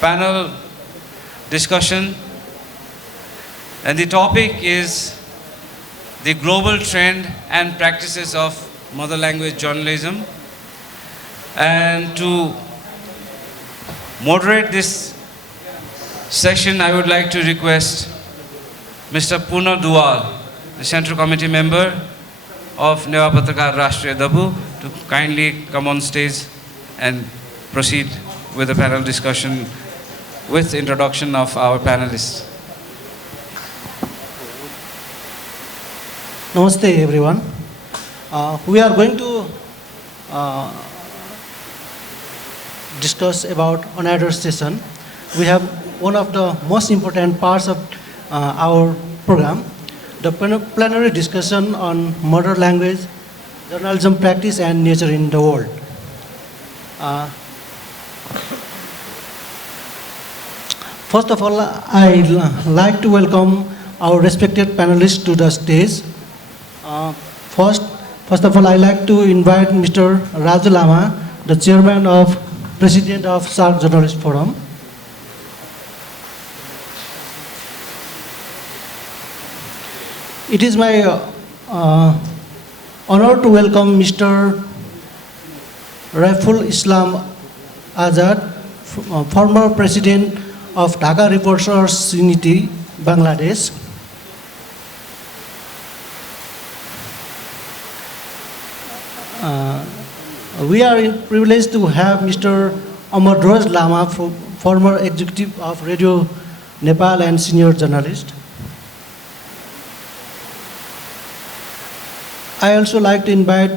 panel discussion, and the topic is the global trend and practices of mother language journalism. And to moderate this session, I would like to request Mr. Puna Dual, the Central Committee member of Newa Patarkar Rashtriya Dabu, to kindly come on stage and proceed with the panel discussion with introduction of our panelists. Namaste everyone. We are going to discuss about another session. We have one of the most important parts of our program, the plenary discussion on mother language, journalism practice and nature in the world. First of all, I'd like to welcome our respected panelists to the stage. First of all, I'd like to invite Mr. Raju Lama, the chairman of President of SAARC Journalist Forum. It is my honor to welcome Mr. Raiful Islam Azad, former president of Dhaka Reporters Unity, Bangladesh. We are privileged to have Mr. Amarroj Lama, former executive of Radio Nepal and senior journalist. I also like to invite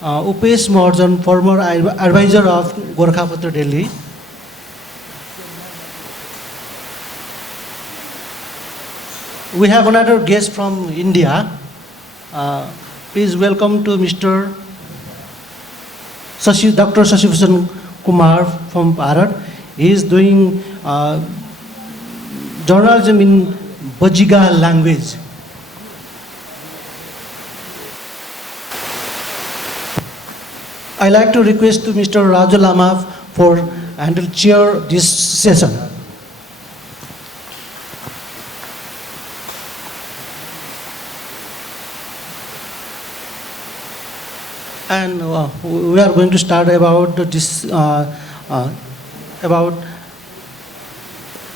Upesh Mahajan, former advisor of Gorkhapatra Delhi. We have another guest from India. Please welcome to Mr. Dr. Shashi Bhushan Kumar from Bharat. He is doing journalism in Bajiga language. I like to request to Mr. Raju Lama for handle chair this session. And we are going to start about this about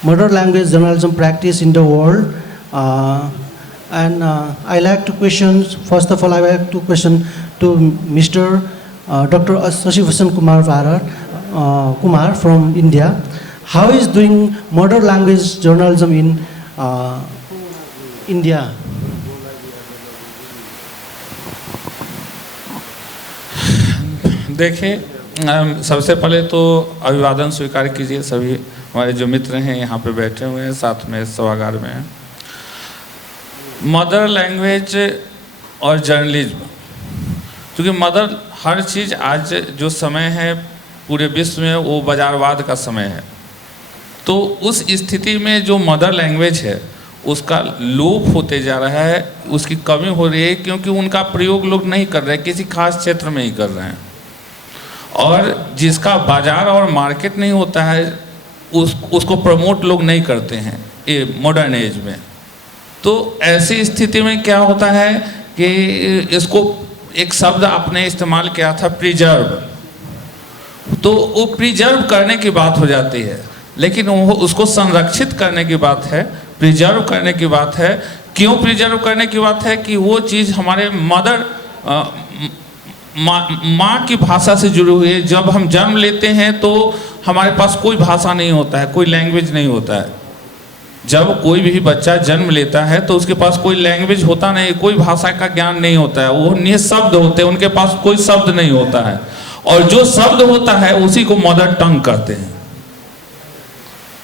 mother language journalism practice in the world. I like to question. First of all, I like to question to Mr. Dr. Shashi Bhushan Kumar from India. How is doing mother language journalism in India? देखें, सबसे पहले तो अभिवादन स्वीकार कीजिए सभी हमारे जो मित्र हैं यहाँ पे बैठे हुए हैं, साथ में सभागार में हैं। मदर लैंग्वेज और जर्नलिज्म, क्योंकि मदर हर चीज़ आज जो समय है पूरे विश्व में वो बाजारवाद का समय है, तो उस स्थिति में जो मदर लैंग्वेज है उसका लोप होते जा रहा है, उसकी कमी हो रही है, क्योंकि उनका प्रयोग लोग नहीं कर रहे हैं, किसी खास क्षेत्र में ही कर रहे हैं, और जिसका बाजार और मार्केट नहीं होता है उसको प्रमोट लोग नहीं करते हैं ये मॉडर्न एज में। तो ऐसी स्थिति में क्या होता है कि इसको एक शब्द आपने इस्तेमाल किया था प्रिजर्व, तो वो प्रिजर्व करने की बात हो जाती है, लेकिन वो उसको संरक्षित करने की बात है, प्रिजर्व करने की बात है। क्यों प्रिजर्व करने की बात है कि वो चीज़ हमारे मदर माँ की भाषा से जुड़ी हुई है। जब हम जन्म लेते हैं तो हमारे पास कोई भाषा नहीं होता है, कोई लैंग्वेज नहीं होता है। जब कोई भी बच्चा जन्म लेता है तो उसके पास कोई लैंग्वेज होता नहीं, कोई भाषा का ज्ञान नहीं होता है, वो निःशब्द होते हैं, उनके पास कोई शब्द नहीं होता है, और जो शब्द होता है उसी को मदर टंग कहते हैं।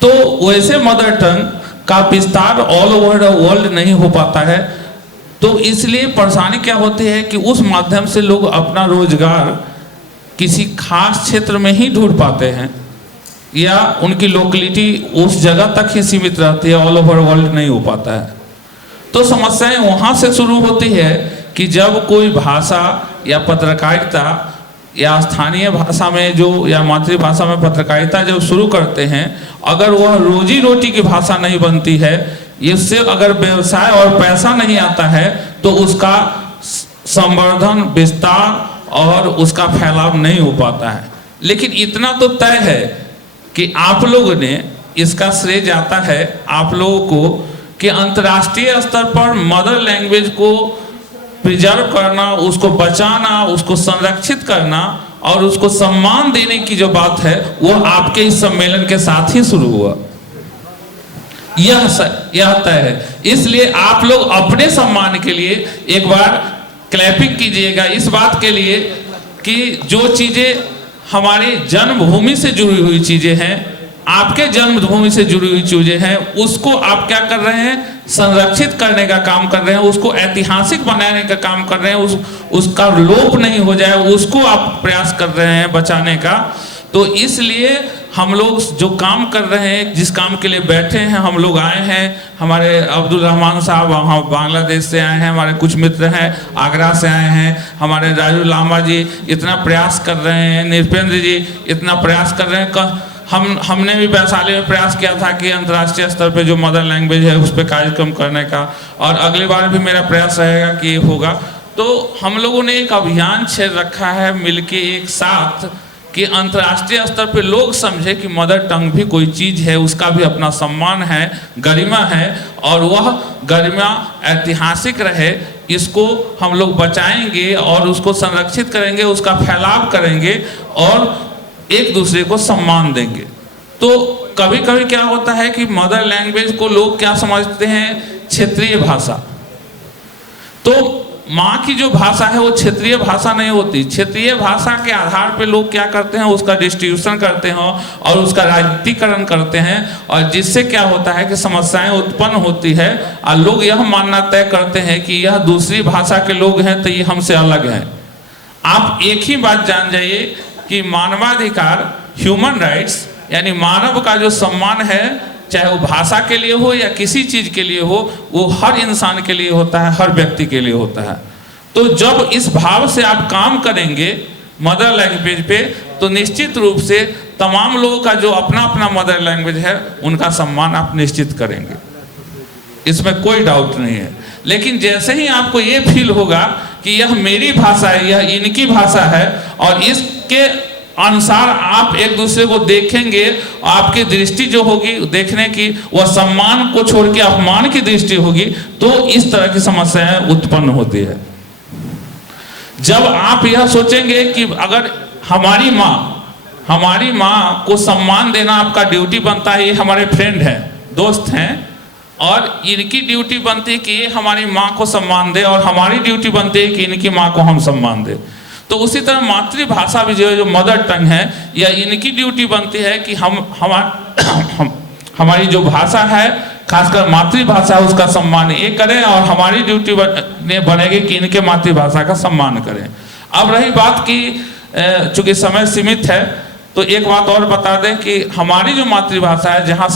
तो वैसे मदर टंग का विस्तार ऑल ओवर द वर्ल्ड नहीं हो पाता है, तो इसलिए परेशानी क्या होती है कि उस माध्यम से लोग अपना रोजगार किसी खास क्षेत्र में ही ढूंढ पाते हैं, या उनकी लोकेलिटी उस जगह तक ही सीमित रहती है, ऑल ओवर वर्ल्ड नहीं हो पाता है। तो समस्याएं वहाँ से शुरू होती है कि जब कोई भाषा या पत्रकारिता या स्थानीय भाषा में जो या मातृभाषा में पत्रकारिता जब शुरू करते हैं, अगर वह रोजी रोटी की भाषा नहीं बनती है, इससे अगर व्यवसाय और पैसा नहीं आता है, तो उसका संवर्धन, विस्तार और उसका फैलाव नहीं हो पाता है। लेकिन इतना तो तय है कि आप लोगों ने, इसका श्रेय जाता है आप लोगों को, कि अंतर्राष्ट्रीय स्तर पर मदर लैंग्वेज को प्रिजर्व करना, उसको बचाना, उसको संरक्षित करना और उसको सम्मान देने की जो बात है, वो आपके इस सम्मेलन के साथ ही शुरू हुआ। यह तय है। इसलिए आप लोग अपने सम्मान के लिए एक बार क्लैपिंग कीजिएगा इस बात के लिए कि जो चीजें हमारी जन्मभूमि से जुड़ी हुई चीजें हैं, आपके जन्मभूमि से जुड़ी हुई चीजें हैं, उसको आप क्या कर रहे हैं, संरक्षित करने का काम कर रहे हैं, उसको ऐतिहासिक बनाने का काम कर रहे हैं, उसका लोप नहीं हो जाए उसको आप प्रयास कर रहे हैं बचाने का। तो इसलिए हम लोग जो काम कर रहे हैं, जिस काम के लिए बैठे हैं, हम लोग आए हैं, हमारे अब्दुल रहमान साहब वहाँ बांग्लादेश से आए हैं, हमारे कुछ मित्र हैं आगरा से आए हैं, हमारे राजू लांबा जी इतना प्रयास कर रहे हैं, निरपेंद्र जी इतना प्रयास कर रहे हैं। हमने भी वैशाली में प्रयास किया था कि अंतर्राष्ट्रीय स्तर पे जो मदर लैंग्वेज है उस पर कार्यक्रम करने का, और अगली बार भी मेरा प्रयास रहेगा कि होगा। तो हम लोगों ने एक अभियान छेड़ रखा है मिलके एक साथ, कि अंतर्राष्ट्रीय स्तर पे लोग समझे कि मदर टंग भी कोई चीज़ है, उसका भी अपना सम्मान है, गरिमा है, और वह गरिमा ऐतिहासिक रहे। इसको हम लोग बचाएंगे और उसको संरक्षित करेंगे, उसका फैलाव करेंगे और एक दूसरे को सम्मान देंगे। तो कभी कभी क्या होता है कि मदर लैंग्वेज को लोग क्या समझते हैं, क्षेत्रीय भाषा। तो माँ की जो भाषा है वो क्षेत्रीय भाषा नहीं होती। क्षेत्रीय भाषा के आधार पे लोग क्या करते हैं, उसका डिस्ट्रीब्यूशन करते हैं और उसका राजनीतिकरण करते हैं, और जिससे क्या होता है कि समस्याएं उत्पन्न होती है और लोग यह मानना तय करते हैं कि यह दूसरी भाषा के लोग हैं तो ये हमसे अलग हैं। आप एक ही बात जान जाइए कि मानवाधिकार, ह्यूमन राइट्स, यानी मानव का जो सम्मान है, चाहे वो भाषा के लिए हो या किसी चीज के लिए हो, वो हर इंसान के लिए होता है, हर व्यक्ति के लिए होता है। तो जब इस भाव से आप काम करेंगे मदर लैंग्वेज पे, तो निश्चित रूप से तमाम लोगों का जो अपना अपना मदर लैंग्वेज है उनका सम्मान आप निश्चित करेंगे, इसमें कोई डाउट नहीं है। लेकिन जैसे ही आपको ये फील होगा कि यह मेरी भाषा है, यह इनकी भाषा है, और इसके अनुसार आप एक दूसरे को देखेंगे, आपकी दृष्टि जो होगी देखने की, वह सम्मान को छोड़ के अपमान की दृष्टि होगी, तो इस तरह की समस्याएं उत्पन्न होती है। जब आप यह सोचेंगे कि अगर हमारी माँ को सम्मान देना आपका ड्यूटी बनता है, ये हमारे फ्रेंड हैं, दोस्त हैं, और इनकी ड्यूटी बनती है कि ये हमारी माँ को सम्मान दे, और हमारी ड्यूटी बनती है कि इनकी माँ को हम सम्मान दे। तो उसी तरह मातृभाषा भी जो मदर टंग है, या इनकी ड्यूटी बनती है कि हमारी जो भाषा है, खासकर मातृभाषा, उसका सम्मान ये करें, और हमारी ड्यूटी बनेगी कि इनके मातृभाषा का सम्मान करें। अब रही बात कि चूंकि समय सीमित है, तो एक बात और बता दें कि हमारी जो मातृभाषा है, जहाँ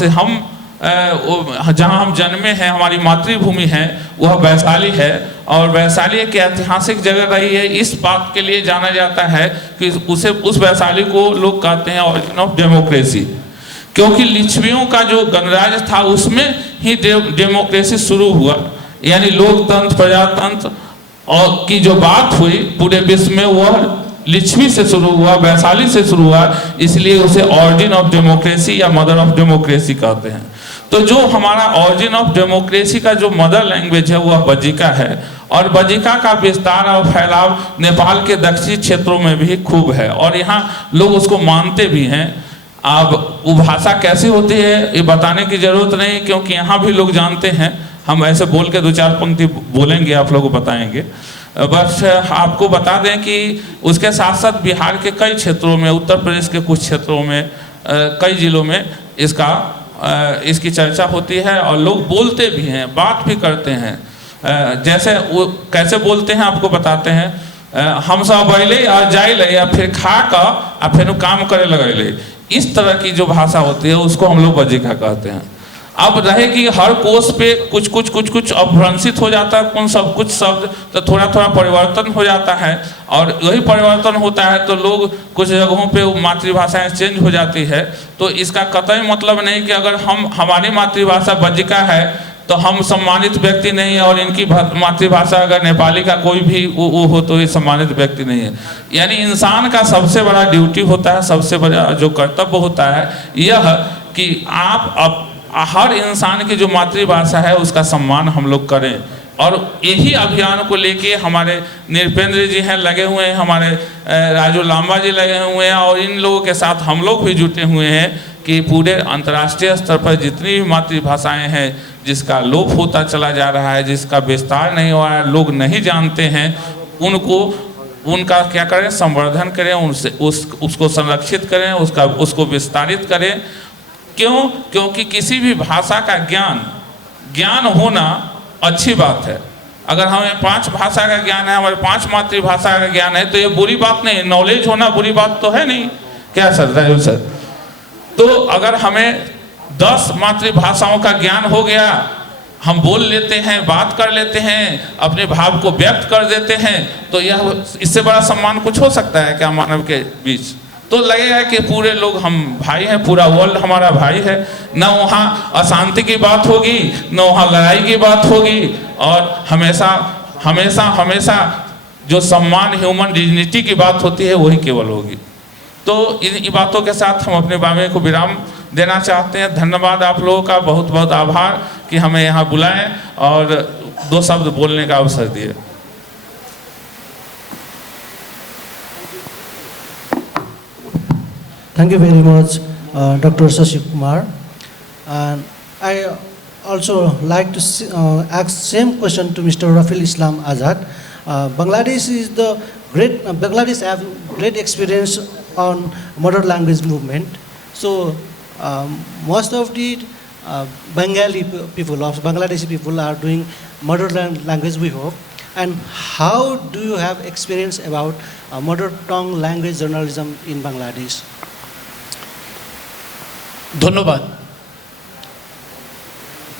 हम जन्मे हैं, हमारी मातृभूमि है, वह वैशाली है, और वैशाली एक ऐतिहासिक जगह रही है। इस बात के लिए जाना जाता है कि उस वैशाली को लोग कहते हैं ऑरिजिन ऑफ डेमोक्रेसी, क्योंकि लिच्छवियों का जो गणराज्य था उसमें ही डेमोक्रेसी शुरू हुआ, यानी लोकतंत्र, प्रजातंत्र और की जो बात हुई पूरे विश्व में, वह लिच्छवी से शुरू हुआ, वैशाली से शुरू हुआ, इसलिए उसे ऑरिजिन ऑफ डेमोक्रेसी या मदर ऑफ डेमोक्रेसी कहते हैं। तो जो हमारा ऑरिजिन ऑफ डेमोक्रेसी का जो मदर लैंग्वेज है वह बजिका है, और बजिका का विस्तार और फैलाव नेपाल के दक्षिणी क्षेत्रों में भी खूब है, और यहाँ लोग उसको मानते भी हैं। अब वो भाषा कैसी होती है ये बताने की जरूरत नहीं, क्योंकि यहाँ भी लोग जानते हैं। हम ऐसे बोल के दो चार पंक्ति बोलेंगे, आप लोगों को बताएंगे। बस आपको बता दें कि उसके साथ साथ बिहार के कई क्षेत्रों में, उत्तर प्रदेश के कुछ क्षेत्रों में, कई जिलों में इसकी चर्चा होती है, और लोग बोलते भी हैं, बात भी करते हैं। जैसे वो कैसे बोलते हैं आपको बताते हैं, हम सब अले और जाइले, या फिर खा का और फिर काम करे लगेले। इस तरह की जो भाषा होती है उसको हम लोग बजिका कहते हैं। अब रहे कि हर कोष पे कुछ कुछ अपभ्रंशित हो जाता है, कुछ शब्द तो थोड़ा थोड़ा परिवर्तन हो जाता है, और वही परिवर्तन होता है तो लोग कुछ जगहों पे मातृभाषाएं चेंज हो जाती है। तो इसका कतई मतलब नहीं कि अगर हमारी मातृभाषा बज्जिका है तो हम सम्मानित व्यक्ति नहीं है, और इनकी मातृभाषा अगर नेपाली का कोई भी वो हो तो ये सम्मानित व्यक्ति नहीं है। यानी इंसान का सबसे बड़ा ड्यूटी होता है, सबसे बड़ा जो कर्तव्य होता है यह कि आप हर इंसान की जो मातृभाषा है उसका सम्मान हम लोग करें। और यही अभियान को लेके हमारे नृपेंद्र जी हैं लगे हुए हैं, हमारे राजू लांबा जी लगे हुए हैं, और इन लोगों के साथ हम लोग भी जुटे हुए हैं कि पूरे अंतर्राष्ट्रीय स्तर पर जितनी भी मातृभाषाएं हैं जिसका लोप होता चला जा रहा है, जिसका विस्तार नहीं हो रहा है, लोग नहीं जानते हैं, उनका क्या करें, संवर्धन करें, उनसे उसको संरक्षित करें, उसको विस्तारित करें। क्यों? क्योंकि किसी भी भाषा का ज्ञान होना अच्छी बात है। अगर हमें 5 भाषा का ज्ञान है, हमारे 5 मातृभाषा का ज्ञान है तो ये बुरी बात नहीं, नॉलेज होना बुरी बात तो है नहीं। क्या सर, राजीव सर? तो अगर हमें 10 मातृभाषाओं का ज्ञान हो गया, हम बोल लेते हैं, बात कर लेते हैं, अपने भाव को व्यक्त कर देते हैं, तो यह इससे बड़ा सम्मान कुछ हो सकता है क्या मानव के बीच? तो लगेगा कि पूरे लोग हम भाई हैं, पूरा वर्ल्ड हमारा भाई है, न वहाँ अशांति की बात होगी, न वहाँ लड़ाई की बात होगी, और हमेशा जो सम्मान, ह्यूमन डिग्निटी की बात होती है वही केवल होगी। तो इन बातों के साथ हम अपने वाणी को विराम देना चाहते हैं। धन्यवाद आप लोगों का, बहुत बहुत आभार कि हमें यहाँ बुलाएं और 2 शब्द बोलने का अवसर दिए। Thank you very much, Dr. Shashi Kumar. And I also like to ask same question to Mr. Rafiul Islam Azad. Bangladesh have great experience on modern language movement. So most of the Bengali people of Bangladeshi people are doing modern language, we hope. And how do you have experience about mother tongue language journalism in Bangladesh? ধন্যবাদ।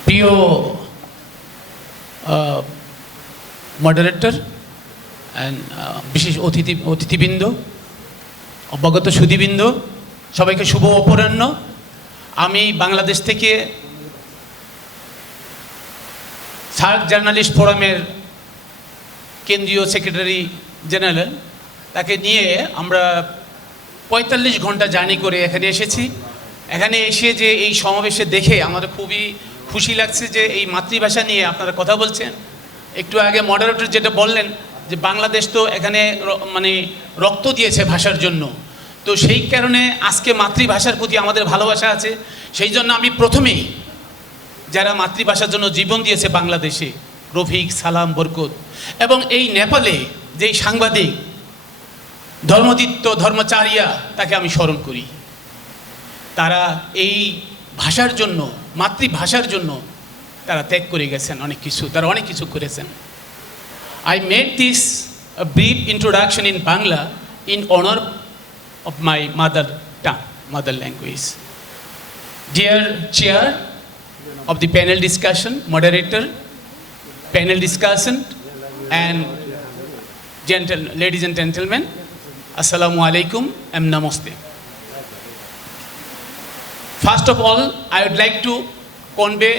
প্রিয় moderator and বিশেষ অতিথিবৃন্দ, অবগত সুধীবৃন্দ, সবাইকে শুভ অপরাহ্ন। আমি বাংলাদেশ থেকে SAARC journalist ফোরামের কেন্দ্রীয় সেক্রেটারি জেনারেল, তাকে নিয়ে আমরা 45 ঘন্টা জার্নি করে এখানে এসেছি। এখানে এসে যে এই সমাবেশে দেখে আমাদের খুবই খুশি লাগছে যে এই মাতৃভাষা নিয়ে আপনারা কথা বলছেন। একটু আগে মডারেটর যেটা বললেন যে বাংলাদেশ তো এখানে মানে রক্ত দিয়েছে ভাষার জন্য, তো সেই কারণে আজকে মাতৃভাষার প্রতি আমাদের ভালোবাসা আছে। সেই জন্য আমি প্রথমেই যারা মাতৃভাষার জন্য জীবন দিয়েছে বাংলাদেশে, রফিক, সালাম, বরকত, এবং এই নেপালে যেই সাংবাদিক ধর্মদিত্য ধর্মচারিয়া, তাকে আমি স্মরণ করি। তারা এই ভাষার জন্য, মাতৃভাষার জন্য তারা ত্যাগ করে গেছেন অনেক কিছু, তারা অনেক কিছু করেছেন। I made this a brief introduction in Bangla in honor of my mother tongue, mother language. Dear chair of the panel discussion, moderator, panel discussion, and ladies and gentlemen, assalamu alaikum and namaste. First of all, I would like to convey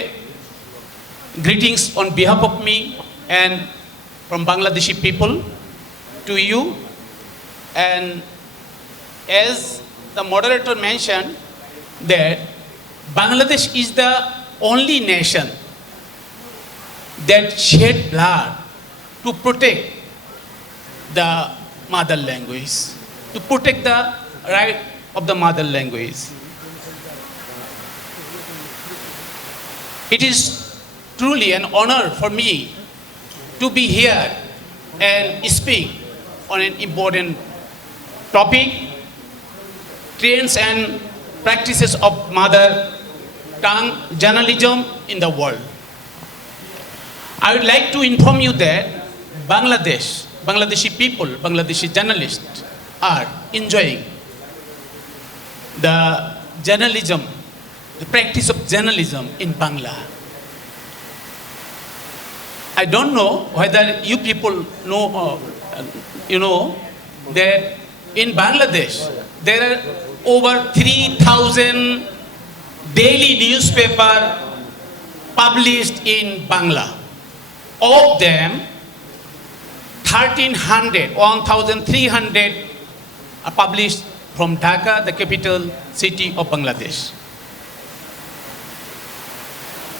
greetings on behalf of me and from Bangladeshi people to you. And as the moderator mentioned, that Bangladesh is the only nation that shed blood to protect the mother language, to protect the right of the mother language. It is truly an honor for me to be here and speak on an important topic, trends and practices of mother tongue journalism in the world. I would like to inform you that Bangladeshi people, Bangladeshi journalists are enjoying the journalism the practice of journalism in Bangla. I don't know whether you people know, that in Bangladesh there are over 3,000 daily newspaper published in Bangla. Of them, 1,300 are published from Dhaka, the capital city of Bangladesh.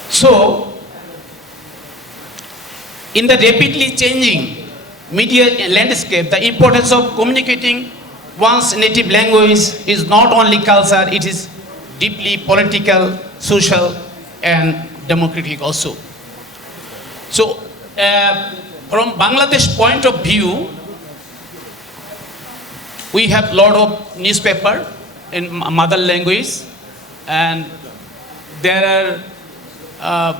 So, in the rapidly changing media landscape, the importance of communicating one's native language is not only culture, it is deeply political, social, and democratic also. So, from Bangladesh point of view, we have a lot of newspaper in mother language, and there are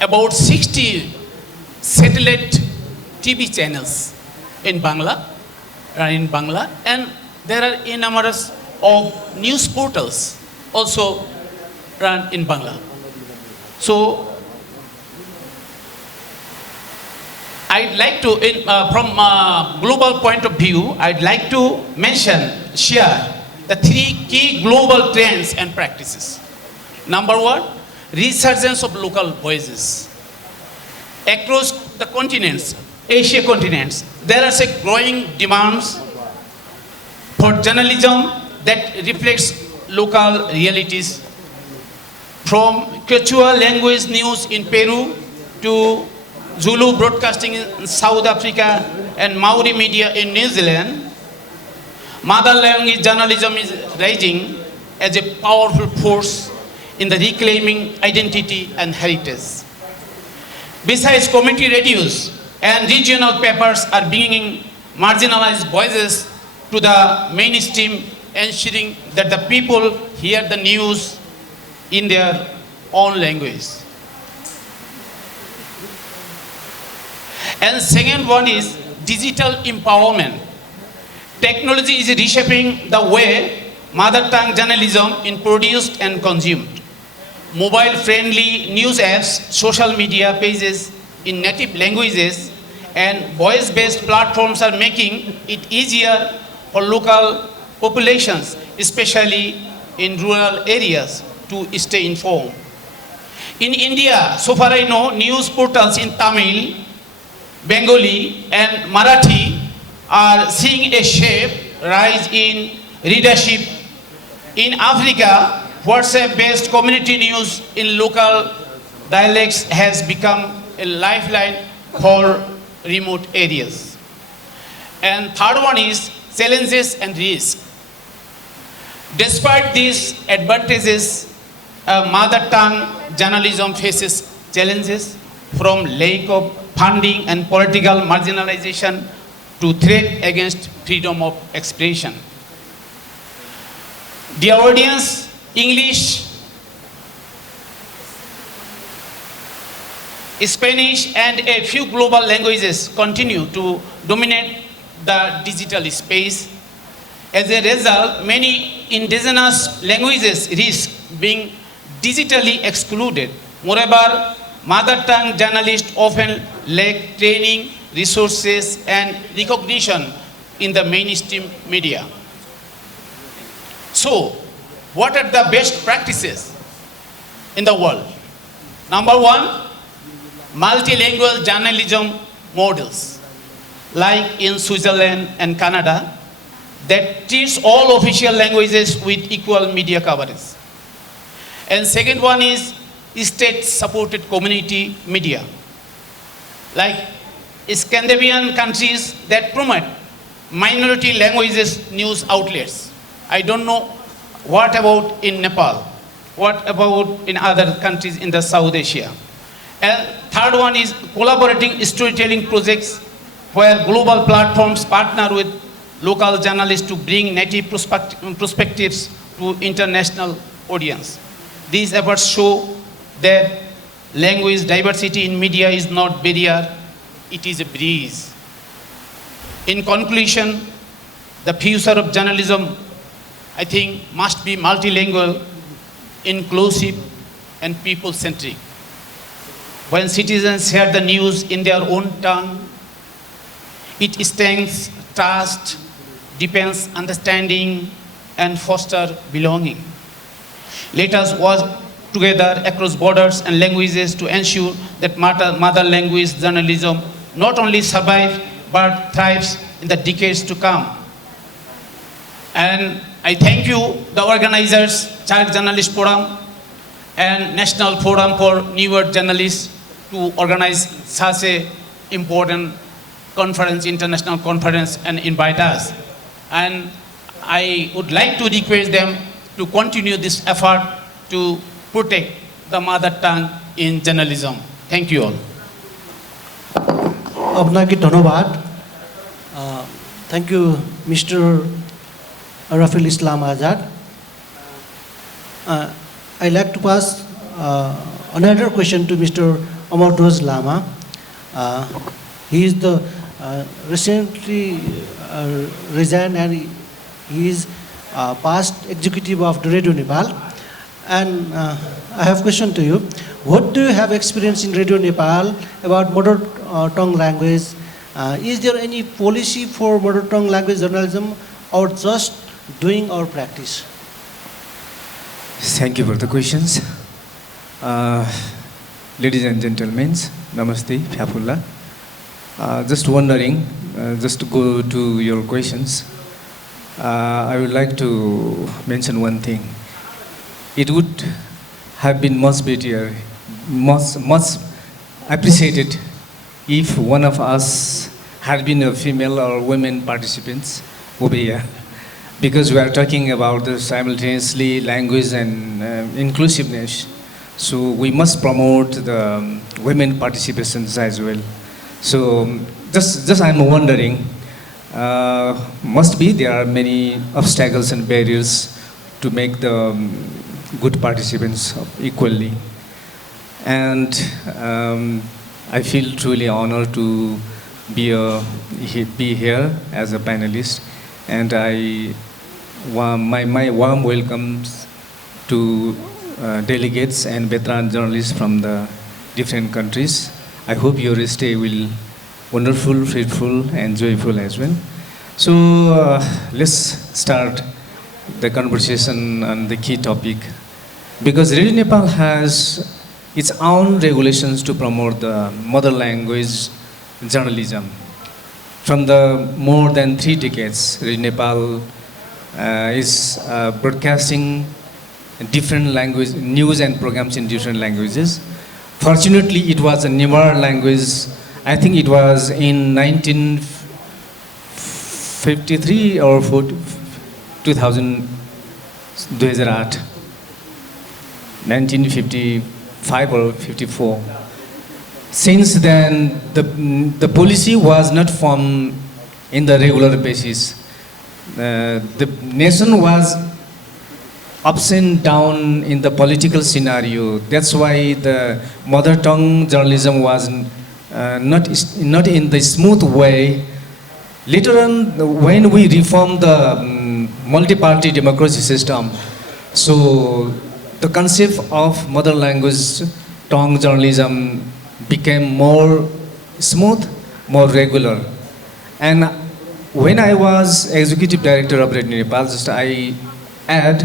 about 60 satellite TV channels in Bangla, and there are numerous of news portals also run in Bangla. So I'd like to, from a global point of view, I'd like to share the 3 key global trends and practices. Number 1, resurgence of local voices. Across the continents, Asia continents, there is a growing demand for journalism that reflects local realities. From Quechua language news in Peru to Zulu broadcasting in South Africa and Maori media in New Zealand, mother language journalism is rising as a powerful force in the reclaiming identity and heritage. Besides, community radios and regional papers are bringing marginalized voices to the mainstream, ensuring that the people hear the news in their own language. And second one is digital empowerment. Technology is reshaping the way mother tongue journalism is produced and consumed. Mobile-friendly news apps, social media pages in native languages, and voice-based platforms are making it easier for local populations, especially in rural areas, to stay informed. In India, so far I know, news portals in Tamil, Bengali, and Marathi are seeing a sharp rise in readership. In Africa, WhatsApp-based community news in local dialects has become a lifeline for remote areas. And third one is challenges and risks. Despite these advantages, mother tongue journalism faces challenges from lack of funding and political marginalization to threat against freedom of expression. Dear audience, English, Spanish, and a few global languages continue to dominate the digital space. As a result, many indigenous languages risk being digitally excluded. Moreover, mother tongue journalists often lack training, resources, and recognition in the mainstream media. So, what are the best practices in the world? Number 1, multilingual journalism models, like in Switzerland and Canada, that treats all official languages with equal media coverage. And second one is state-supported community media, like Scandinavian countries that promote minority languages news outlets. I don't know what about in Nepal, what about in other countries in the South Asia. And third one is collaborating storytelling projects where global platforms partner with local journalists to bring native perspectives to international audience. These efforts show that language diversity in media is not barrier, it is a breeze. In conclusion, the future of journalism, I think, must be multilingual, inclusive, and people-centric. When citizens hear the news in their own tongue, it strengthens trust, deepens understanding, and fosters belonging. Let us work together across borders and languages to ensure that mother language journalism not only survives but thrives in the decades to come. And I thank you, the organizers, Child Journalist Forum and National Forum for Newer Journalists, to organize such a important conference, international conference, and invite us. And I would like to request them to continue this effort to protect the mother tongue in journalism. Thank you all. আপনাকে ধন্যবাদ। Thank you, Mr. Rafiul Islam Azad. I'd like to pass another question to Mr. Amartoz Lama. He is the recently resigned, and he is past executive of the Radio Nepal. And I have a question to you. What do you have experience in Radio Nepal about mother tongue language? Is there any policy for mother tongue language journalism, or just doing our practice? Thank you for the questions. Ladies and gentlemen, namaste, Phyaphullah. Just wondering, just to go to your questions, I would like to mention one thing. It would have been much better, much appreciated if one of us had been a female or women participants over here, because we are talking about the simultaneously language and inclusiveness. So we must promote the women participations as well. So just I'm wondering, must be there are many obstacles and barriers to make the good participants equally. And I feel truly honored to be here as a panelist, and my warm welcomes to delegates and veteran journalists from the different countries. I hope your stay will wonderful, fruitful, and joyful as well. So let's start the conversation on the key topic, because Radio Nepal has its own regulations to promote the mother language journalism. From the more than 3 decades, Radio Nepal is broadcasting different language news and programs in different languages. Fortunately, it was a newer language. I think it was in 1953 or 2008, 1955 or 54. Since then, the policy was not formed in the regular basis. The nation was ups and down in the political scenario. That's why the mother tongue journalism was not in the smooth way. Later on, when we reformed the multi-party democracy system, so the concept of mother language tongue journalism became more smooth, more regular. And when I was executive director of Radio Nepal, just I add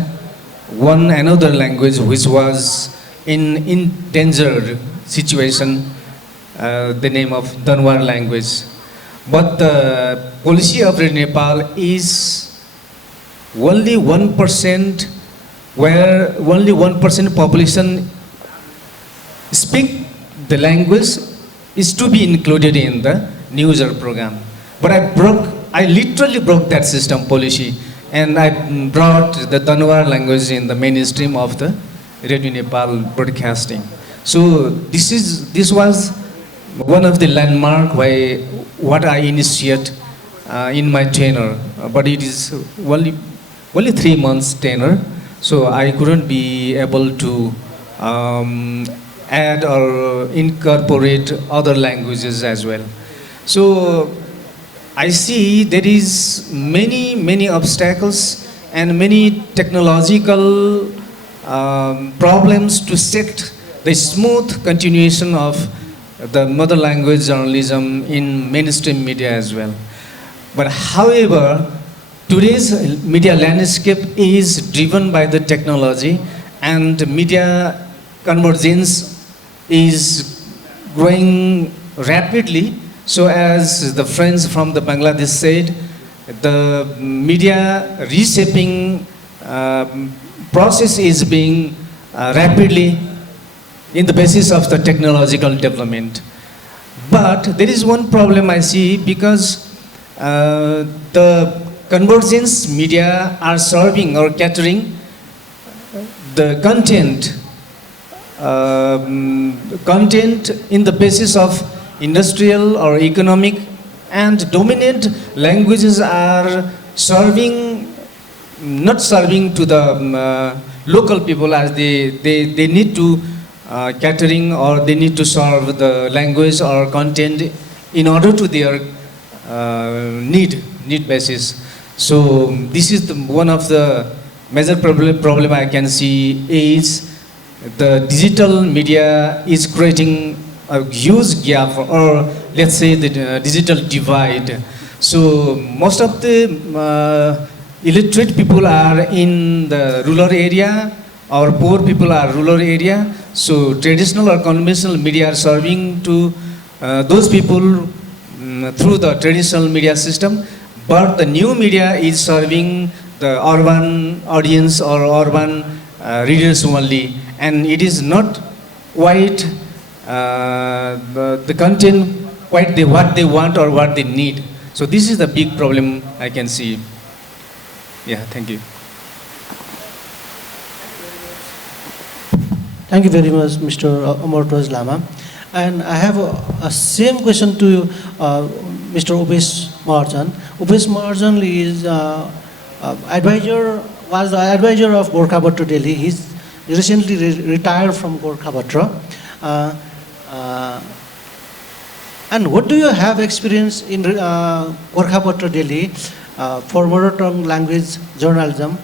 another language which was in endangered situation, the name of Danwar language. But the policy of Radio Nepal is only 1%, where only 1% population speak the language is to be included in the news or program. But I literally broke that system policy, and I brought the Danwar language in the mainstream of the Radio Nepal broadcasting. So this was one of the landmark what I initiate in my tenure, but it is only 3 months tenure, so I couldn't be able to add or incorporate other languages as well. So I see there is many obstacles and many technological problems to set the smooth continuation of the mother language journalism in mainstream media as well. But however, today's media landscape is driven by the technology, and media convergence is growing rapidly. So as the friends from the Bangladesh said, the media reshaping process is being rapidly in the basis of the technological development. But there is one problem I see, because the convergence media are serving or catering the content in the basis of industrial or economic, and dominant languages are serving, not serving to the local people as they need to catering, or they need to serve the language or content in order to their need basis. So this is one of the major problem I can see is the digital media is creating a huge gap, or let's say the digital divide. So most of the illiterate people are in the rural area, or poor people are rural area. So traditional or conventional media are serving to those people through the traditional media system, but the new media is serving the urban audience or urban readers only, and it is not quite the content quite what they want or what they need. So this is the big problem I can see. Yeah, thank you. Thank you very much, Mr. Amartwaj Lama. And I have a same question to Mr. Upesh Maharjan. Upesh Maharjan is was the advisor of Gorkha Batra Delhi. He's recently retired from Gorkha Batra. And what do you have experience in Gorkha Batra Delhi for mother tongue language journalism?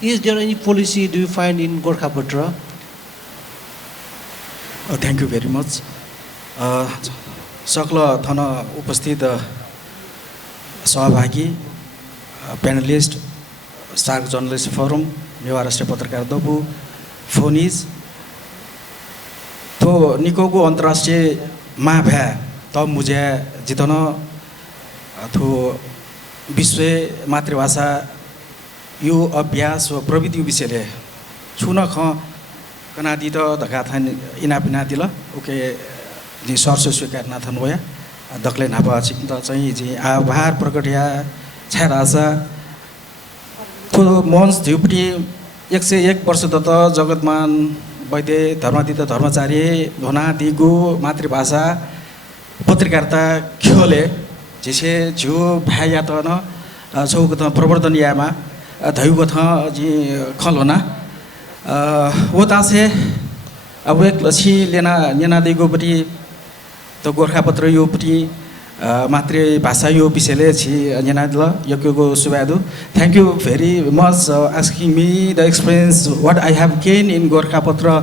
Is there any policy do you find in Gorkha Batra? Thank you very much. Sakla Thana उपस्थित सहभागी panelist Stark journalist forum नेवा राष्ट्रिय पत्रकार दबु फोनिज तो निकोगो अन्तर्राष्ट्रिय महाभ्या तब मुझे जितन थो विश्व मातृभाषा यो अभ्यास व प्रविधि विषयले छुन ख कनादी त धका थान इना पिना दिल ओके जी सरस स्वीकार नाथन होया दक्ले नापा चिन्त चाहिँ जी आभार प्रकटया छारासा थो मन्स धिउपटी 101 वर्ष त जगतमान वैद्य धर्मातीत धर्मचार्य धोना दिगो मातृभाषा पत्रकारिता खेले जैसे जो भाया त न छौक त प्रवर्तन यामा धयुको थ जी खलोना वो तासे अब एक लसी लेना नेना दिगो पटी तो गोर्खा पत्र यो पटी मातृभाषा यो विषयले छि नेना दिल यको सुबादु thank you very much asking me the experience what I have gained in Gorkha Patra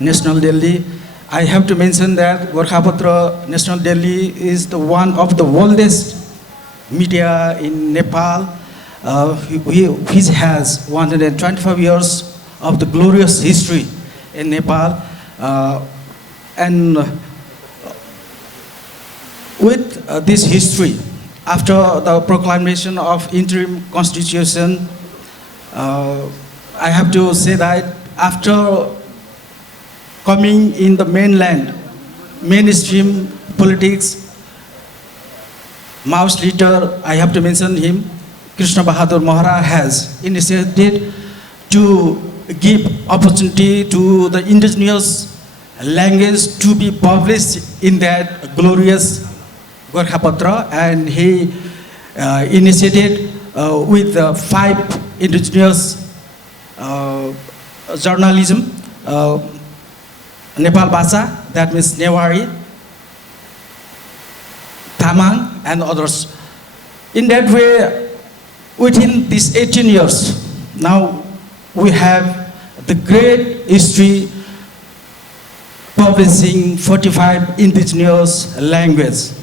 National Delhi. I have to mention that Gorkha Patra National Delhi is the one of the oldest media in Nepal, which has 125 years of the glorious history in Nepal, and with this history, after the proclamation of interim constitution, I have to say that after coming in the mainland, mainstream politics, Maoist leader, I have to mention him, Krishna Bahadur Mohara has initiated to give opportunity to the indigenous language to be published in that glorious Gorkha Patra, and he initiated with 5 indigenous journalism, Nepal Bhasha, that means Newari, Tamang, and others. In that way, within these 18 years, now we have the great history publishing 45 indigenous languages.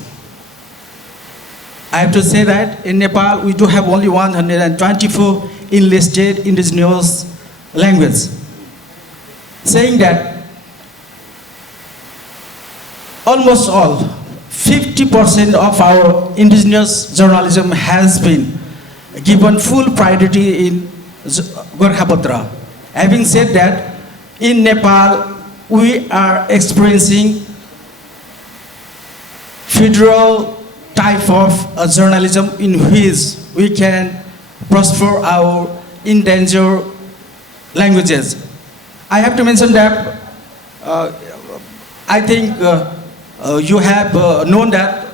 I have to say that in Nepal we do have only 124 enlisted indigenous languages, saying that almost all 50% of our indigenous journalism has been given full priority in Gorkhapatra. Having said that, in Nepal we are experiencing federal type of journalism in which we can prosper our endangered languages. I have to mention that I think you have known that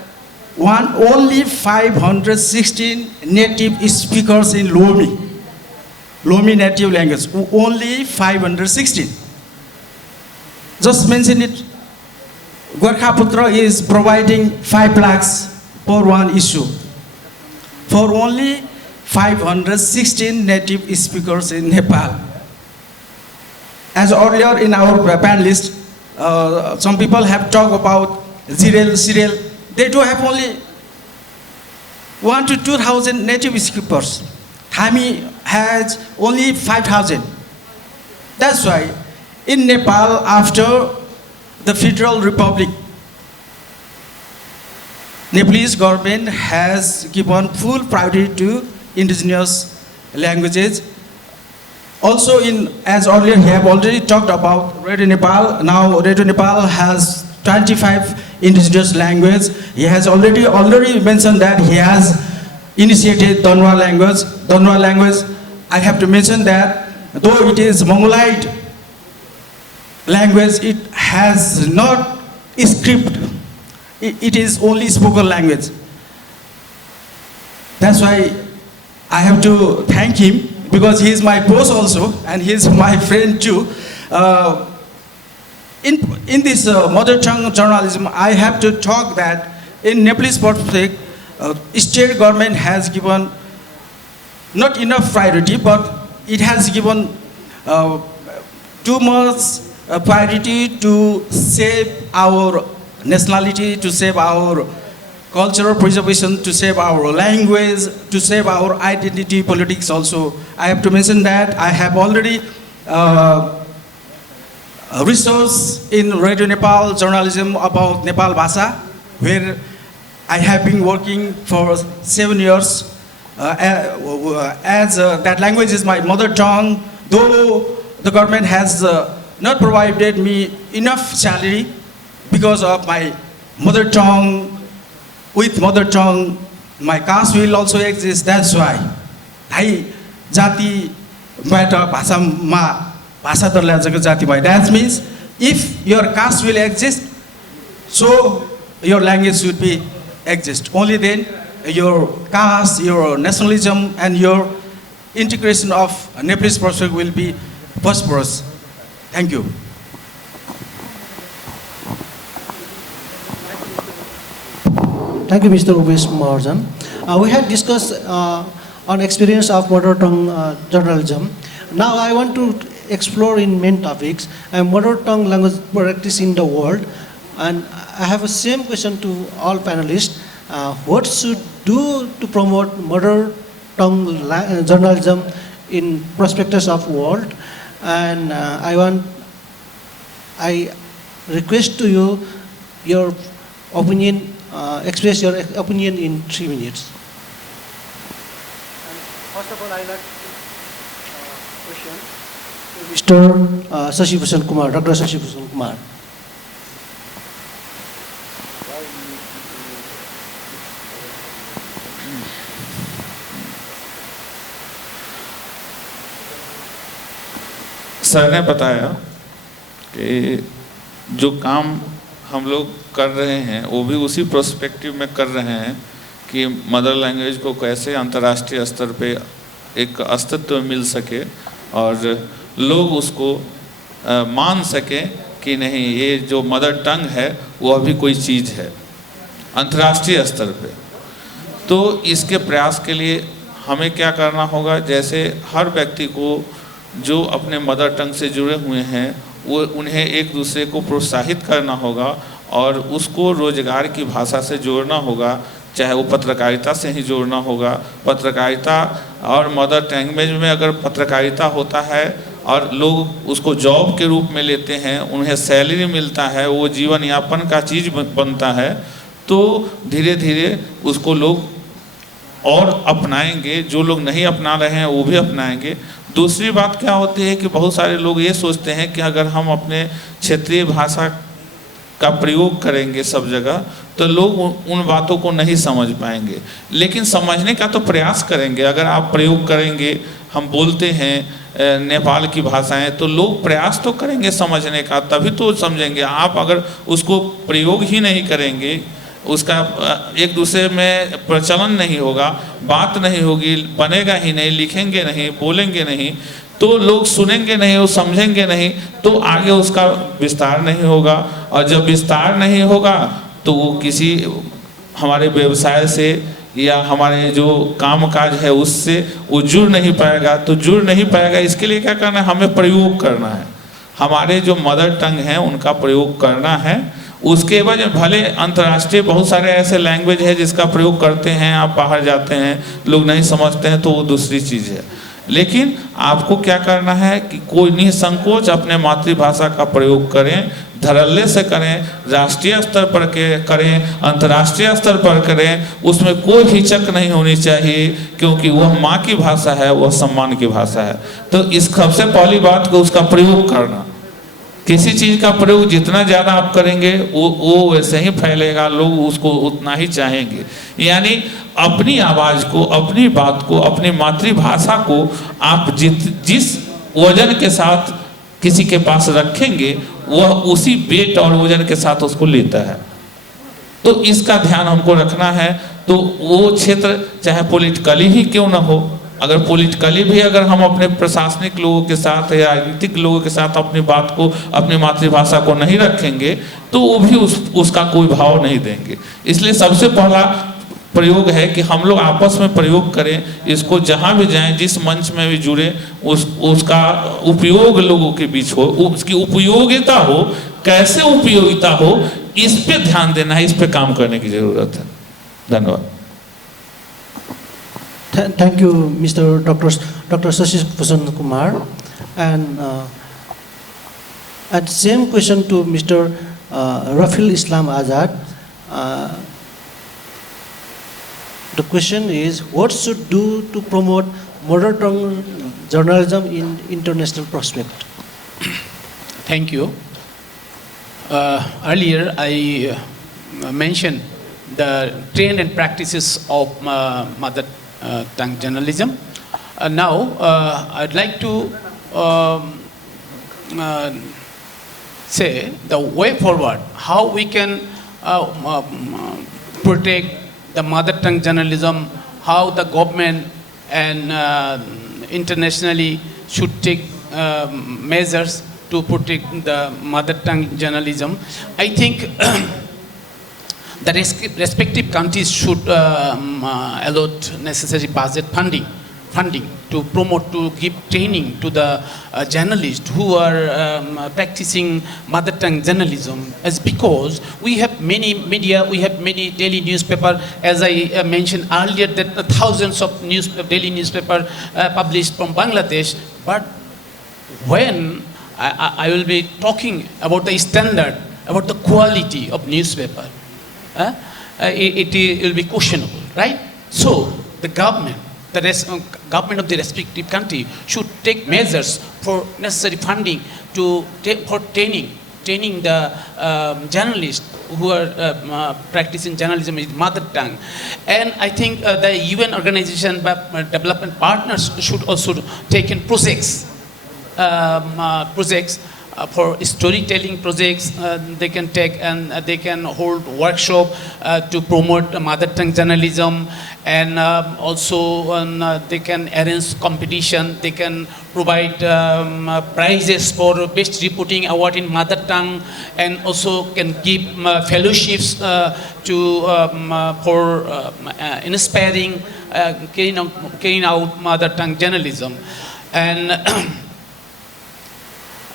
only 516 native speakers in Lomi native language, only 516. Just mention it, Gorkhaputra is providing 5 lakhs per one issue for only 516 native speakers in Nepal. As earlier in our panelist, some people have talked about serial. They do have only 1,000 to 2,000 native speakers. Thami has only 5,000. That's why in Nepal, after the Federal Republic, Nepalese government has given full priority to indigenous languages. Also, as earlier we have already talked about Radio Nepal. Now Radio Nepal has 25 indigenous languages. He has already mentioned that he has initiated Donwa language. I have to mention that though it is Mongolite language, it has not a script. It is only spoken language. That's why I have to thank him, because he is my boss also and he is my friend too. In this mother tongue journalism, I have to talk that in Nepalese perspective, state government has given not enough priority, but it has given too much priority to save our nationality, to save our cultural preservation, to save our language, to save our identity politics also. I have to mention that I have already research in Radio Nepal journalism about Nepal Bhasha, where I have been working for 7 years. As that language is my mother tongue, though the government has not provided me enough salary because of my mother tongue. With mother tongue, my caste will also exist. That's why I jati bata bhasha ma bhasha tarla jaga jati bhai. That means if your caste will exist, so your language should be exist. Only then your caste, your nationalism, and your integration of Nepalese perspective will be prosperous. Thank you. Thank you, Mr. Umesh Maharjan. We had discussed on experience of mother tongue journalism. Now I want to explore in main topics mother tongue language practice in the world, and I have a same question to all panelists. What should do to promote mother tongue journalism in prospectus of world? And I request to you your opinion. Express your opinion in 3 minutes. First of all, I like question to Mr. Shashi Bhushan Kumar, Dr. Shashi Bhushan Kumar. Sir ने बताया कि जो काम हम लोग कर रहे हैं वो भी उसी प्रोस्पेक्टिव में कर रहे हैं कि मदर लैंग्वेज को कैसे अंतर्राष्ट्रीय स्तर पे एक अस्तित्व मिल सके और लोग उसको मान सकें कि नहीं, ये जो मदर टंग है वो अभी कोई चीज़ है अंतर्राष्ट्रीय स्तर पे। तो इसके प्रयास के लिए हमें क्या करना होगा, जैसे हर व्यक्ति को जो अपने मदर टंग से जुड़े हुए हैं वो उन्हें एक दूसरे को प्रोत्साहित करना होगा और उसको रोजगार की भाषा से जोड़ना होगा, चाहे वो पत्रकारिता से ही जोड़ना होगा। पत्रकारिता और मदर लैंग्वेज में अगर पत्रकारिता होता है और लोग उसको जॉब के रूप में लेते हैं, उन्हें सैलरी मिलता है, वो जीवन यापन का चीज़ बनता है, तो धीरे धीरे उसको लोग और अपनाएंगे। जो लोग नहीं अपना रहे हैं वो भी अपनाएंगे। दूसरी बात क्या होती है कि बहुत सारे लोग ये सोचते हैं कि अगर हम अपने क्षेत्रीय भाषा का प्रयोग करेंगे सब जगह तो लोग उन बातों को नहीं समझ पाएंगे, लेकिन समझने का तो प्रयास करेंगे। अगर आप प्रयोग करेंगे, हम बोलते हैं नेपाल की भाषाएं, तो लोग प्रयास तो करेंगे समझने का, तभी तो समझेंगे। आप अगर उसको प्रयोग ही नहीं करेंगे, उसका एक दूसरे में प्रचलन नहीं होगा, बात नहीं होगी, बनेगा ही नहीं, लिखेंगे नहीं, बोलेंगे नहीं, तो लोग सुनेंगे नहीं, वो समझेंगे नहीं, तो आगे उसका विस्तार नहीं होगा। और जब विस्तार नहीं होगा तो वो किसी हमारे व्यवसाय से या हमारे जो कामकाज है उससे वो जुड़ नहीं पाएगा। तो जुड़ नहीं पाएगा, इसके लिए क्या करना है? हमें प्रयोग करना है, हमारे जो मदर टंग हैं उनका प्रयोग करना है। उसके बाद भले अंतर्राष्ट्रीय बहुत सारे ऐसे लैंग्वेज है जिसका प्रयोग करते हैं, आप बाहर जाते हैं लोग नहीं समझते हैं, तो वो दूसरी चीज़ है। लेकिन आपको क्या करना है कि कोई निसंकोच अपने मातृभाषा का प्रयोग करें, धड़ल्ले से करें, राष्ट्रीय स्तर पर करें, अंतर्राष्ट्रीय स्तर पर करें, उसमें कोई हिचक नहीं होनी चाहिए, क्योंकि वह माँ की भाषा है, वह सम्मान की भाषा है। तो इस सबसे पहली बात को उसका प्रयोग करना। किसी चीज़ का प्रयोग जितना ज़्यादा आप करेंगे वो वैसे ही फैलेगा, लोग उसको उतना ही चाहेंगे। यानी अपनी आवाज़ को, अपनी बात को, अपनी मातृभाषा को आप जिस वजन के साथ किसी के पास रखेंगे, वह उसी वेट और वजन के साथ उसको लेता है। तो इसका ध्यान हमको रखना है। तो वो क्षेत्र चाहे पॉलिटिकली ही क्यों ना हो, अगर पॉलिटिकली भी अगर हम अपने प्रशासनिक लोगों के साथ या राजनीतिक लोगों के साथ अपनी बात को, अपनी मातृभाषा को नहीं रखेंगे, तो वो भी उसका कोई भाव नहीं देंगे। इसलिए सबसे पहला प्रयोग है कि हम लोग आपस में प्रयोग करें, इसको जहाँ भी जाएं, जिस मंच में भी जुड़े, उसका उपयोग लोगों के बीच हो, उसकी उपयोगिता हो, कैसे उपयोगिता हो, इस पे ध्यान देना है, इस पे काम करने की जरूरत है। धन्यवाद। Thank you, Mr. Dr. Shashi Bhushan Kumar. And same question to Mr. Rafil Islam Azad. The question is, what should do to promote mother tongue journalism in international prospect? Thank you. Earlier I mentioned the trend and practices of mother tongue journalism. Now I'd like to say the way forward, how we can protect the mother tongue journalism, how the government and internationally should take measures to protect the mother tongue journalism. I think the respective countries should allot necessary budget funding to promote, to give training to the journalists who are practicing mother tongue journalism. As because we have many media, we have many daily newspaper, as I mentioned earlier, that thousands of daily newspaper published from Bangladesh. But when I will be talking about the standard, about the quality of newspaper, it will be questionable, right? So the government of the respective country should take measures for necessary funding for training the journalists who are practicing journalism in mother tongue. And I think the UN organization development partners should also take in projects for storytelling projects. They can take and they can hold workshop to promote mother tongue journalism, and also they can arrange competition. They can provide prizes for best reporting award in mother tongue, and also can give fellowships for inspiring carrying out mother tongue journalism. And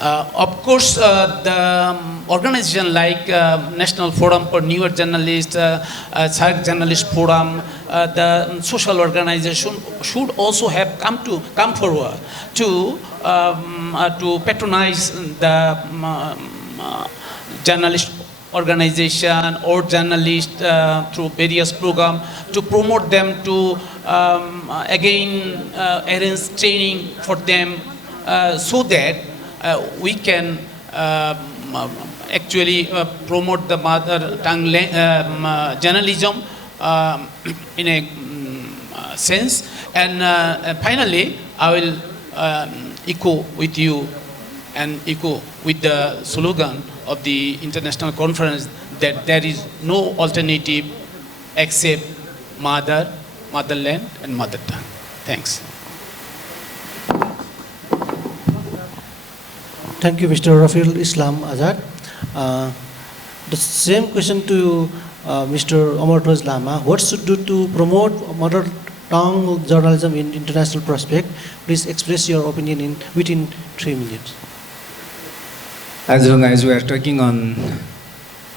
Of course, the organization like National Forum for Newer Journalists, SARC Journalist Forum, the social organization should also have come forward to patronize the journalist organization or journalists through various programs to promote them to again arrange training for them so that we can actually promote the mother tongue journalism in a sense. And finally, I will echo with you and echo with the slogan of the international conference that there is no alternative except motherland, and mother tongue. Thanks. Thank you, Mr. Rafiul Islam Azad. The same question to Mr. Amartwaj Lama. What should do to promote mother tongue journalism in international prospect? Please express your opinion within 3 minutes. As long as we are talking on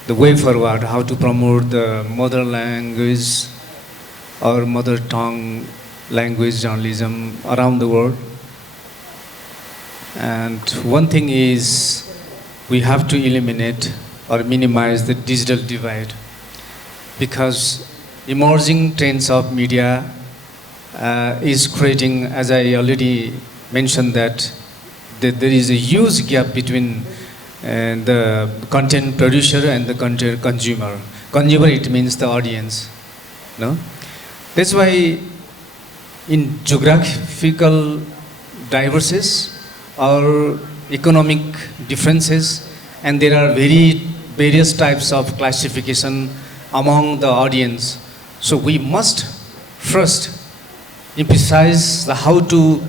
the way forward, how to promote the mother language or mother tongue language journalism around the world. And one thing is we have to eliminate or minimize the digital divide, because emerging trends of media is creating, as I already mentioned, that there is a huge gap between the content producer and the content consumer. Consumer, it means the audience. No? That's why in geographical differences or economic differences, and there are various types of classification among the audience. So we must first emphasize how to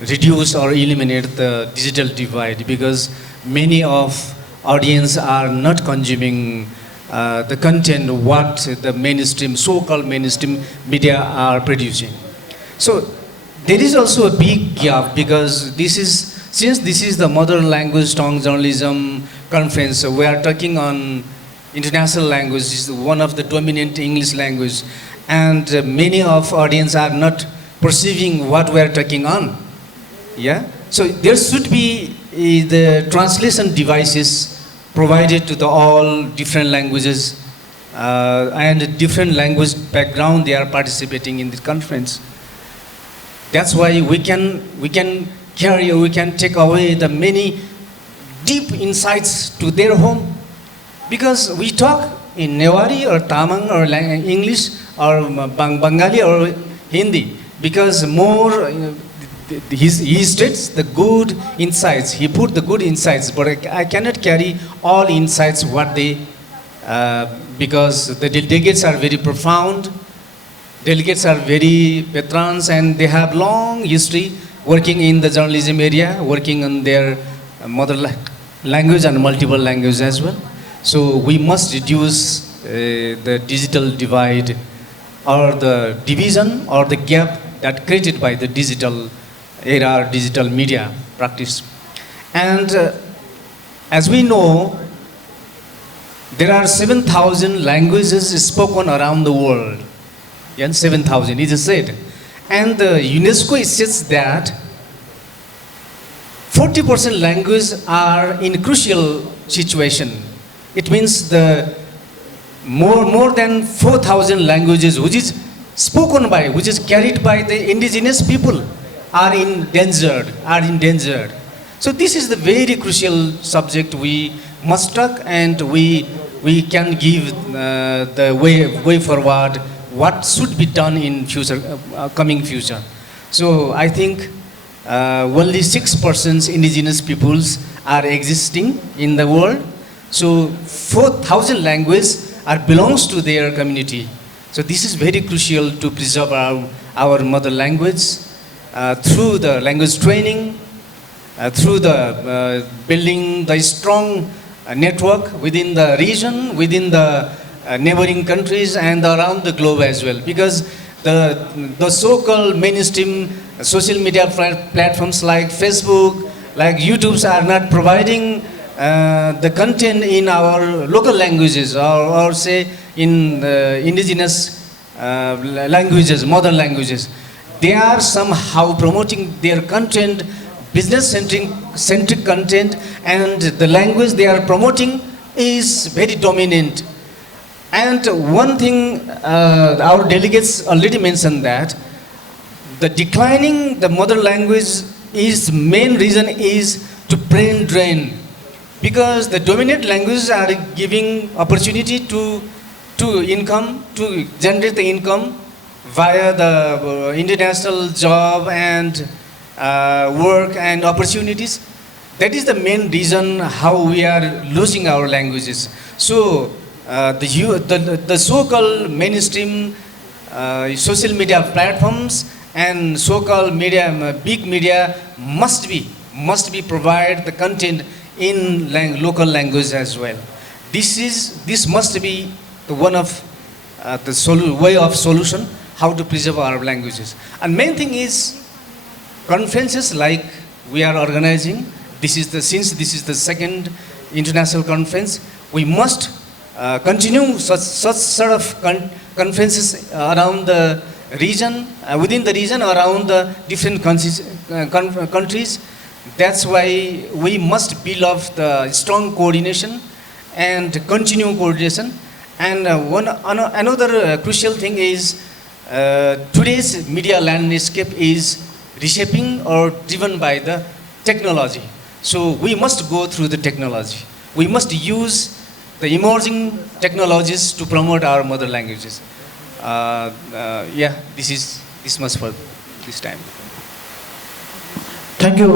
reduce or eliminate the digital divide, because many of audience are not consuming the content what the mainstream, so-called mainstream media are producing. So there is also a big gap, because since this is the mother language tongue journalism conference, we are talking on international language, is one of the dominant English language, and many of audience are not perceiving what we are talking on. Yeah, so there should be the translation devices provided to the all different languages and different language background they are participating in this conference. That's why we can take away the many deep insights to their home, because we talk in Newari or Tamang or English or Bengali or Hindi, because more he states the good insights, he put the good insights, but I cannot carry all insights what they, because the delegates are very profound, delegates are very veterans, and they have long history working in the journalism area, working on their mother language and multiple languages as well. So we must reduce the digital divide or the division or the gap that created by the digital era or digital media practice. And as we know, there are 7,000 languages spoken around the world. Yeah, 7,000, it is said. And the UNESCO says that 40% languages are in crucial situation. It means the more than 4,000 languages which is spoken by, which is carried by the indigenous people are endangered. So this is the very crucial subject we must talk, and we can give the way forward, what should be done in future, coming future. So I think only 6% indigenous peoples are existing in the world. So 4,000 languages belongs to their community. So this is very crucial to preserve our mother language through the language training, through the building the strong network within the region, within the neighboring countries and around the globe as well. Because the so-called mainstream social media platforms like Facebook, like YouTubes are not providing the content in our local languages, or say in indigenous languages, mother languages. They are somehow promoting their content, business-centric content, and the language they are promoting is very dominant. And one thing our delegates already mentioned, that the declining the mother language is main reason is to brain drain, because the dominant languages are giving opportunity to income, to generate the income via the international job and work and opportunities. That is the main reason how we are losing our languages. So the so-called mainstream social media platforms and so-called media, big media must be provide the content in local language as well. This must be the one of the way of solution how to preserve our languages. And main thing is conferences like we are organizing. Since this is the second international conference, we must continue such sort of conferences around the region, within the region, around the different countries. That's why we must build up the strong coordination and continue coordination. And another crucial thing is today's media landscape is reshaping or driven by the technology. So we must go through the technology. We must use the emerging technologies to promote our mother languages. This much for this time. Thank you,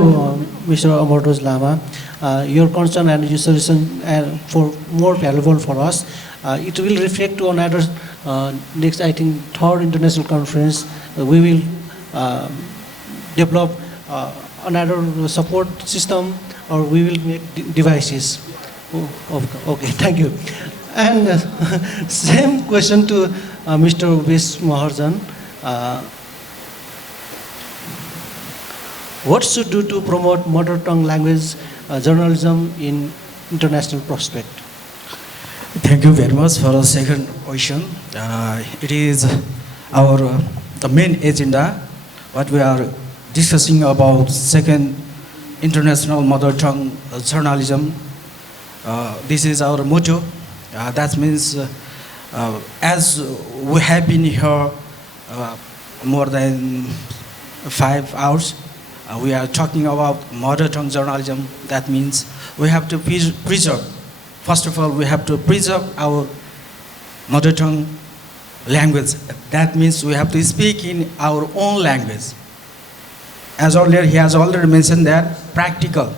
Mr. Amortos Lama. Your concern and your solution for more valuable for us. It will reflect on another next, I think, third international conference. We will develop another support system, or we will make devices. Okay, thank you. And same question to Mr. Ubesh Maharjan. What should do to promote mother tongue language journalism in international prospect? Thank you very much for the second question. It is the main agenda, what we are discussing about second international mother tongue journalism. This is our motto. That means as we have been here more than 5 hours, we are talking about mother tongue journalism. That means we have to preserve. First of all, we have to preserve our mother tongue language. That means we have to speak in our own language. As earlier, he has already mentioned that practical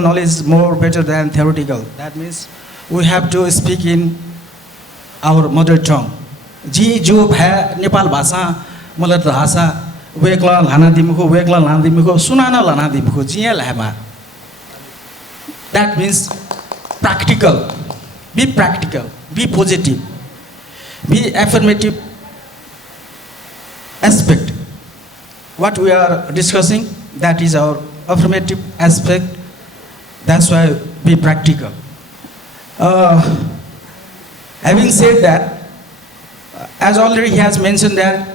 knowledge is more better than theoretical. That means we have to speak in our mother tongue. जी जो है नेपाल भाषा मतलब भाषा वेगला लाना दिमुको सुनाना लाना दिमुको जिया लहमा. That means practical. Be practical. Be positive. Be affirmative aspect. What we are discussing, that is our affirmative aspect. That's why be practical. Having said that, as already he has mentioned that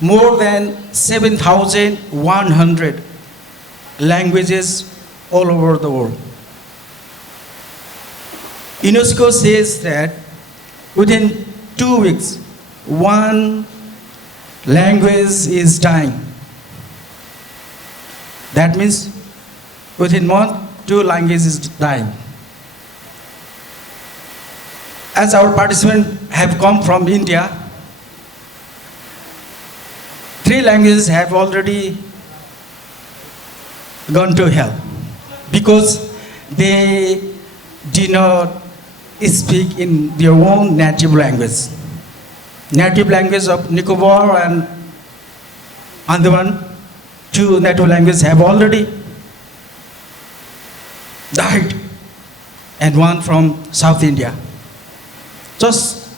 more than 7,100 languages all over the world. UNESCO says that within 2 weeks, one language is dying. That means within month, 2 languages is dying. As our participants have come from India, 3 languages have already gone to hell because they did not speak in their own native language. Native language of Nicobar and Andaman, 2 native languages have already died, and one from South India, just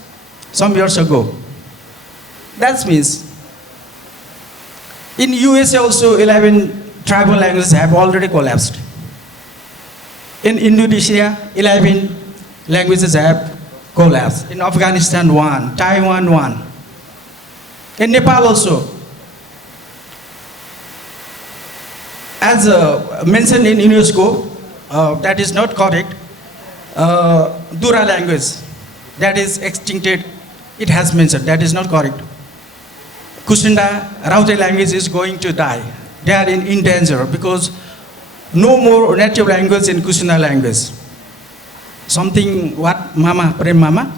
some years ago. That means in USA also 11 tribal languages have already collapsed. In Indonesia, 11 languages have collapsed. In Afghanistan, 1. Taiwan, 1. In Nepal also. As mentioned in UNESCO, that is not correct. Dura language, that is extincted, it has mentioned, that is not correct. Kusunda, Raute language is going to die. They are in danger because no more native language in Kusunda language. Something, what, Mama, Prem Mama?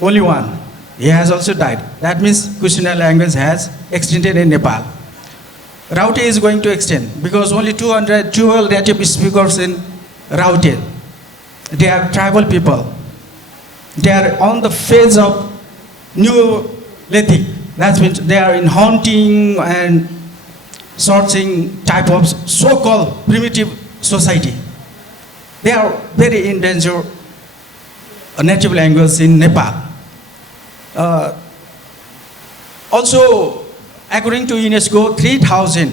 Only one. He has also died. That means Kusunda language has extended in Nepal. Raute is going to extend because only 212 native speakers in Raute. They are tribal people. They are on the phase of Neolithic. That means they are in hunting and searching type of so-called primitive society. They are very in danger native language in Nepal. Also, according to UNESCO, 3,000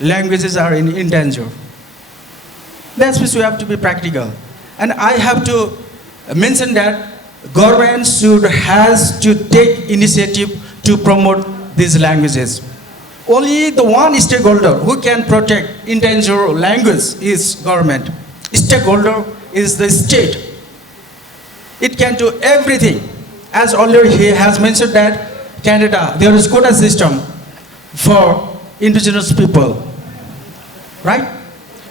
languages are in danger. That's means we have to be practical. And I have to mention that government has to take initiative to promote these languages. Only the one stakeholder who can protect endangered language is government. Stakeholder is the state. It can do everything. As already he has mentioned that Canada, there is quota system for indigenous people, right?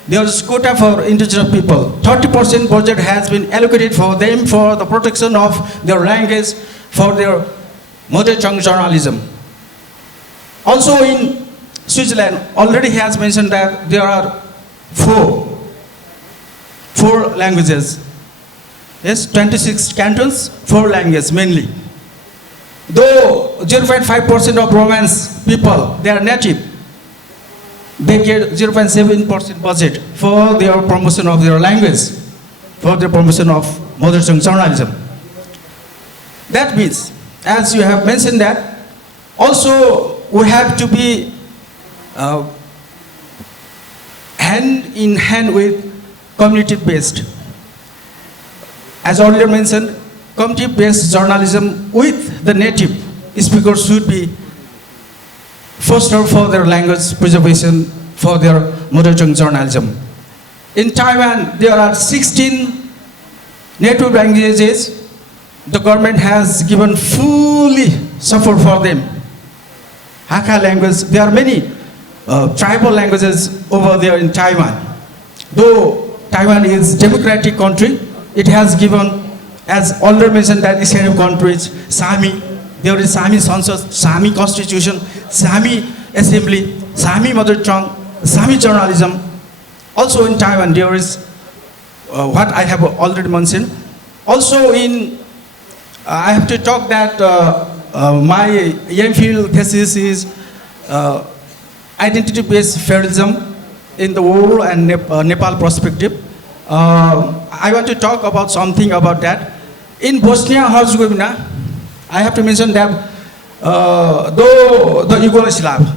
There is quota for indigenous people. 30% budget has been allocated for them for the protection of their language, for their mother tongue journalism. Also in Switzerland, already he has mentioned that there are four languages. Yes, 26 cantons, 4 languages mainly. Though 0.5% of Romance people, they are native, they get 0.7% budget for their promotion of their language, for the promotion of mother tongue journalism. That means, as you have mentioned that, also we have to be hand in hand with community-based. As earlier mentioned, community-based journalism with the native speakers should be fostered for their language preservation, for their mother tongue journalism. In Taiwan, there are 16 native languages. The government has given fully support for them. Hakka language, there are many tribal languages over there in Taiwan. Though Taiwan is a democratic country, it has given, as already mentioned, that this kind of countries, Sami, there is Sami Sansad, Sami Constitution, Sami Assembly, Sami Mother Tongue, Sami Journalism. Also in Taiwan, there is what I have already mentioned. Also in, I have to talk that my MPhil thesis is identity-based federalism in the world and Nepal perspective. I want to talk about something about that. In Bosnia-Herzegovina, I have to mention that though the Yugoslav,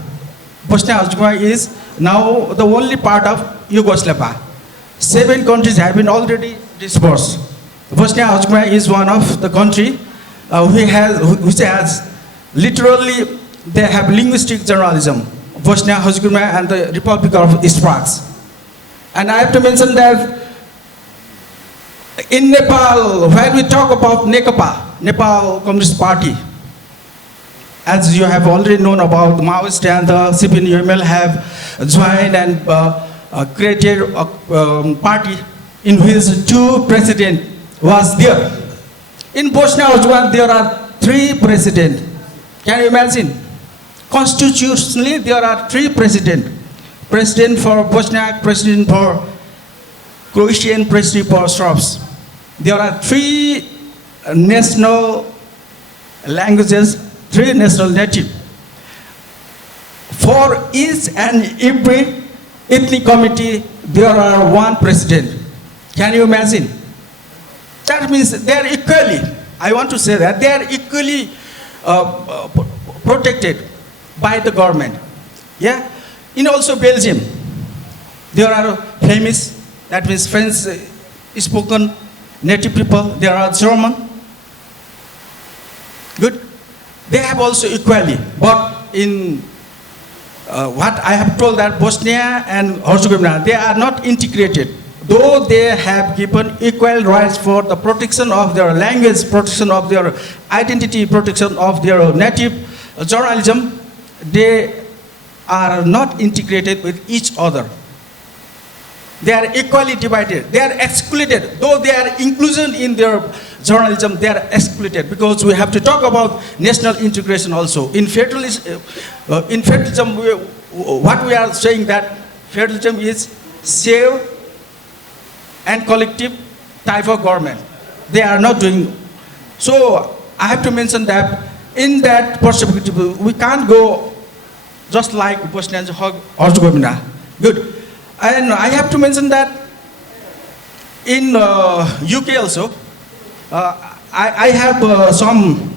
Bosnia-Herzegovina is now the only part of Yugoslavia. 7 countries have been already dispersed. Bosnia-Herzegovina is one of the country which has literally, they have linguistic journalism, Bosnia-Herzegovina and the Republic of Sfax. And I have to mention that in Nepal, when we talk about NECAPA, Nepal Communist Party, as you have already known about, Maoist and the CPN-UML have joined and created a party in which 2 presidents was there. In Bosnia-Herzegovina, there are 3 presidents. Can you imagine? Constitutionally, there are 3 presidents. President for Bosnia, president for Croatian, president for Serbs. There are 3 national languages, 3 national native. For each and every ethnic community, there are 1 president. Can you imagine? That means they are equally, I want to say that, they are equally protected by the government. Yeah? In also Belgium, there are famous, that means French spoken native people, there are German. Good. They have also equally, but in what I have told that Bosnia and Herzegovina, they are not integrated. Though they have given equal rights for the protection of their language, protection of their identity, protection of their native journalism, they are not integrated with each other. They are equally divided. They are excluded. Though they are inclusion in their journalism, they are excluded, because we have to talk about national integration also. In federalism, what we are saying that federalism is shared and collective type of government. They are not doing. So I have to mention that in that perspective, we can't go just like Bosnia and Herzegovina. Good. And I have to mention that in UK also, I have some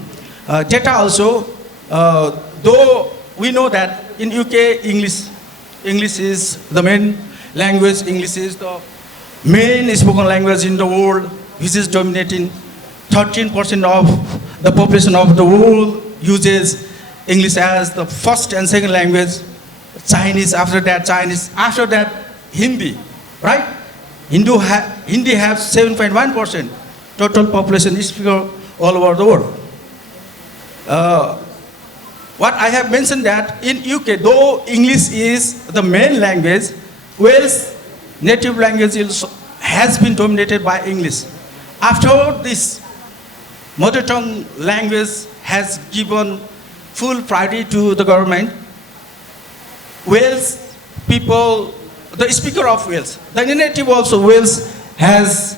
data also, though we know that in UK English is the main language, English is the main spoken language in the world, which is dominating. 13% of the population of the world uses English as the first and second language. Chinese, after that Hindi, right? Hindi have 7.1% total population speaker all over the world. What I have mentioned that in UK, though English is the main language, Wales native language has been dominated by English. After this, mother tongue language has given full priority to the government. Wales people, the speaker of Wales, the native also Wales has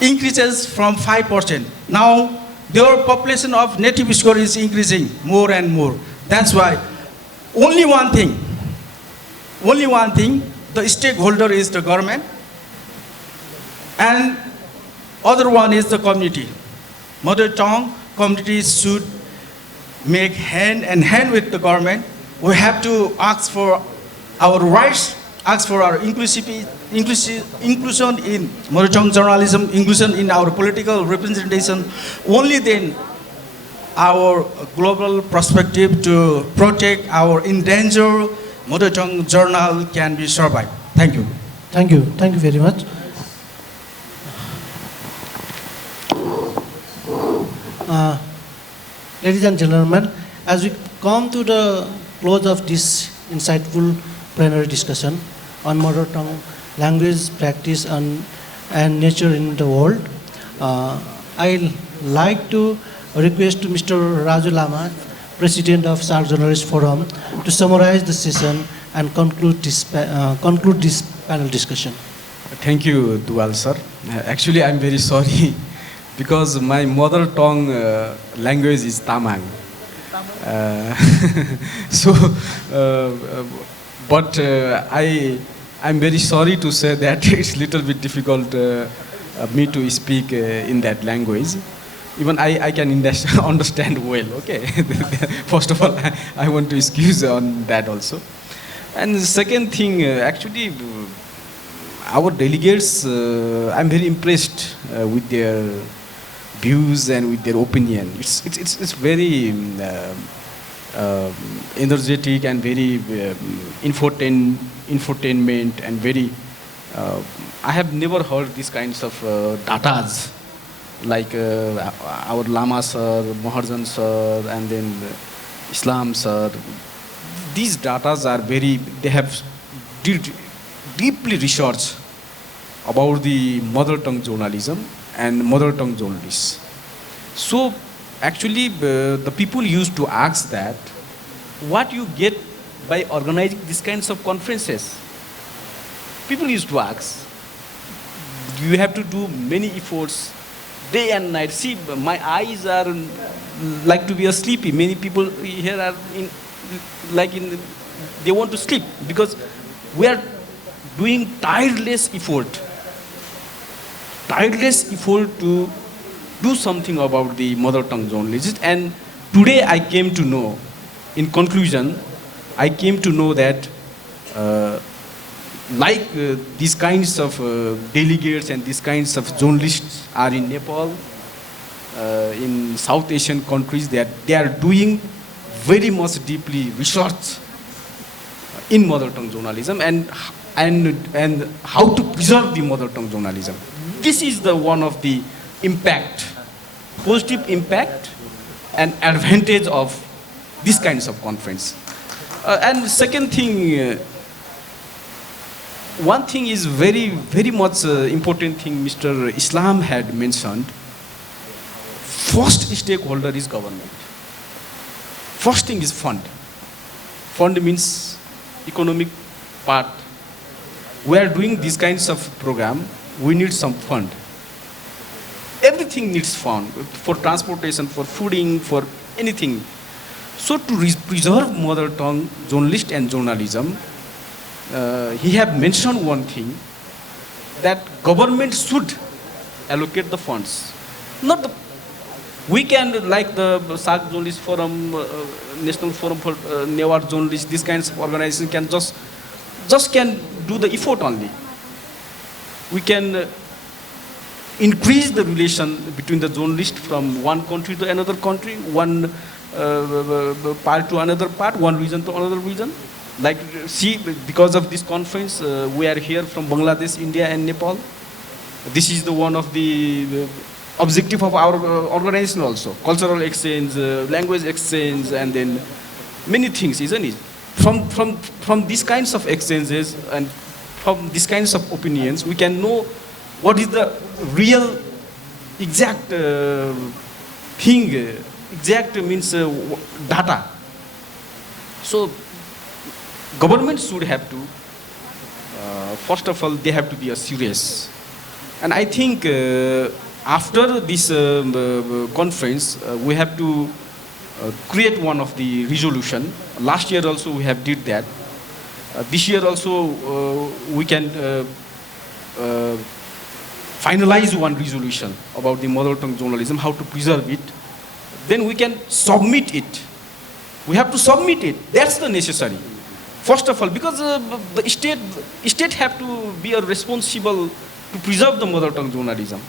increases from 5%. Now their population of native speaker is increasing more and more. That's why only one thing, the stakeholder is the government, and other one is the community. Mother tongue communities should make hand in hand with the government. We have to ask for our rights, ask for our inclusion in mother tongue journalism, inclusion in our political representation. Only then our global perspective to protect our endangered mother tongue journal can be survived. Thank you. Thank you very much. Ladies and gentlemen, as we come to the close of this insightful plenary discussion on mother tongue language practice and nature in the world, I'd like to request to Mr. Raju Lama, President of SAARC Journalist Forum, to summarize the session and conclude this panel discussion. Thank you, Dual sir. Actually, I'm very sorry because my mother tongue language is Tamang. But I'm very sorry to say that it's a little bit difficult me to speak in that language. Even I can understand well, okay? First of all, I want to excuse on that also. And the second thing, actually, our delegates, I'm very impressed with their views and with their opinion. It's very energetic and very infotainment and very. I have never heard these kinds of datas like our Lama sir, Maharjan sir, and then Islam sir. These datas are very. They have deeply researched about the mother tongue journalism and mother tongue journalists. So actually the people used to ask that what you get by organizing these kinds of conferences. People used to ask, you have to do many efforts day and night. See, my eyes are like to be sleepy. Many people here are they want to sleep because we are doing tireless effort to do something about the mother tongue journalists. And today I came to know in conclusion, I came to know that these kinds of delegates and these kinds of journalists are in Nepal, in South Asian countries, that they are doing very much deeply research in mother tongue journalism and how to preserve the mother tongue journalism. This is the one of the impact, positive impact and advantage of these kinds of conference. And second thing, one thing is very, very much important thing Mr. Islam had mentioned. First stakeholder is government. First thing is fund. Fund means economic part. We are doing these kinds of program, we need some fund. Everything needs fund, for transportation, for fooding, for anything. So to preserve mother tongue journalist and journalism, he have mentioned one thing, that government should allocate the funds. Not the, we can, like the SAC Journalist Forum, National Forum for Newar Journalists, these kinds of organizations can just can do the effort only. We can increase the relation between the journalist from one country to another country, one part to another part, one region to another region. Like, see, because of this conference, we are here from Bangladesh, India and Nepal. This is the one of the objective of our organization also. Cultural exchange, language exchange, and then many things, isn't it? From these kinds of exchanges and from these kinds of opinions, we can know what is the real, exact thing, exact means data. So, government should have to, first of all, they have to be serious. And I think after this conference, we have to create one of the resolution. Last year also we have did that. This year also we can finalize one resolution about the mother tongue journalism, how to preserve it. Then we can submit it. We have to submit it. That's the necessary. First of all, because the state have to be responsible to preserve the mother tongue journalism.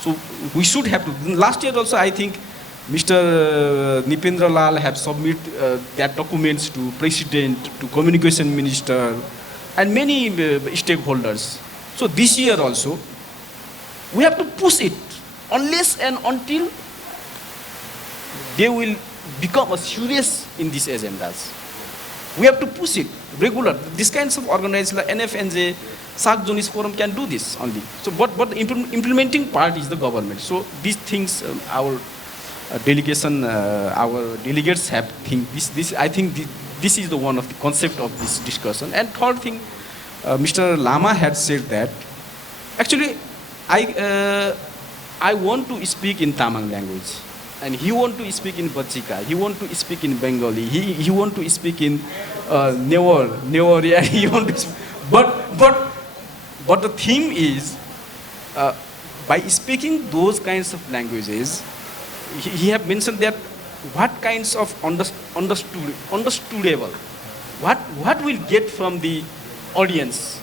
So we should have to. Last year also, I think Mr. Nipendra Lal have submitted that documents to President, to Communication Minister, and many stakeholders. So this year also, we have to push it, unless and until they will become serious in these agendas. We have to push it regular. These kinds of organizations like NFNJ, SAC Journalist Forum can do this only. So, but the implementing part is the government. So these things, our delegation, our delegates have think this. I think this is the one of the concept of this discussion. And third thing, Mr. Lama had said that actually I want to speak in Tamang language. And he want to speak in Bachika, he want to speak in Bengali, he want to speak in Newar, yeah, he want to speak. But the theme is, by speaking those kinds of languages, he have mentioned that what kinds of understandable, what we'll get from the audience.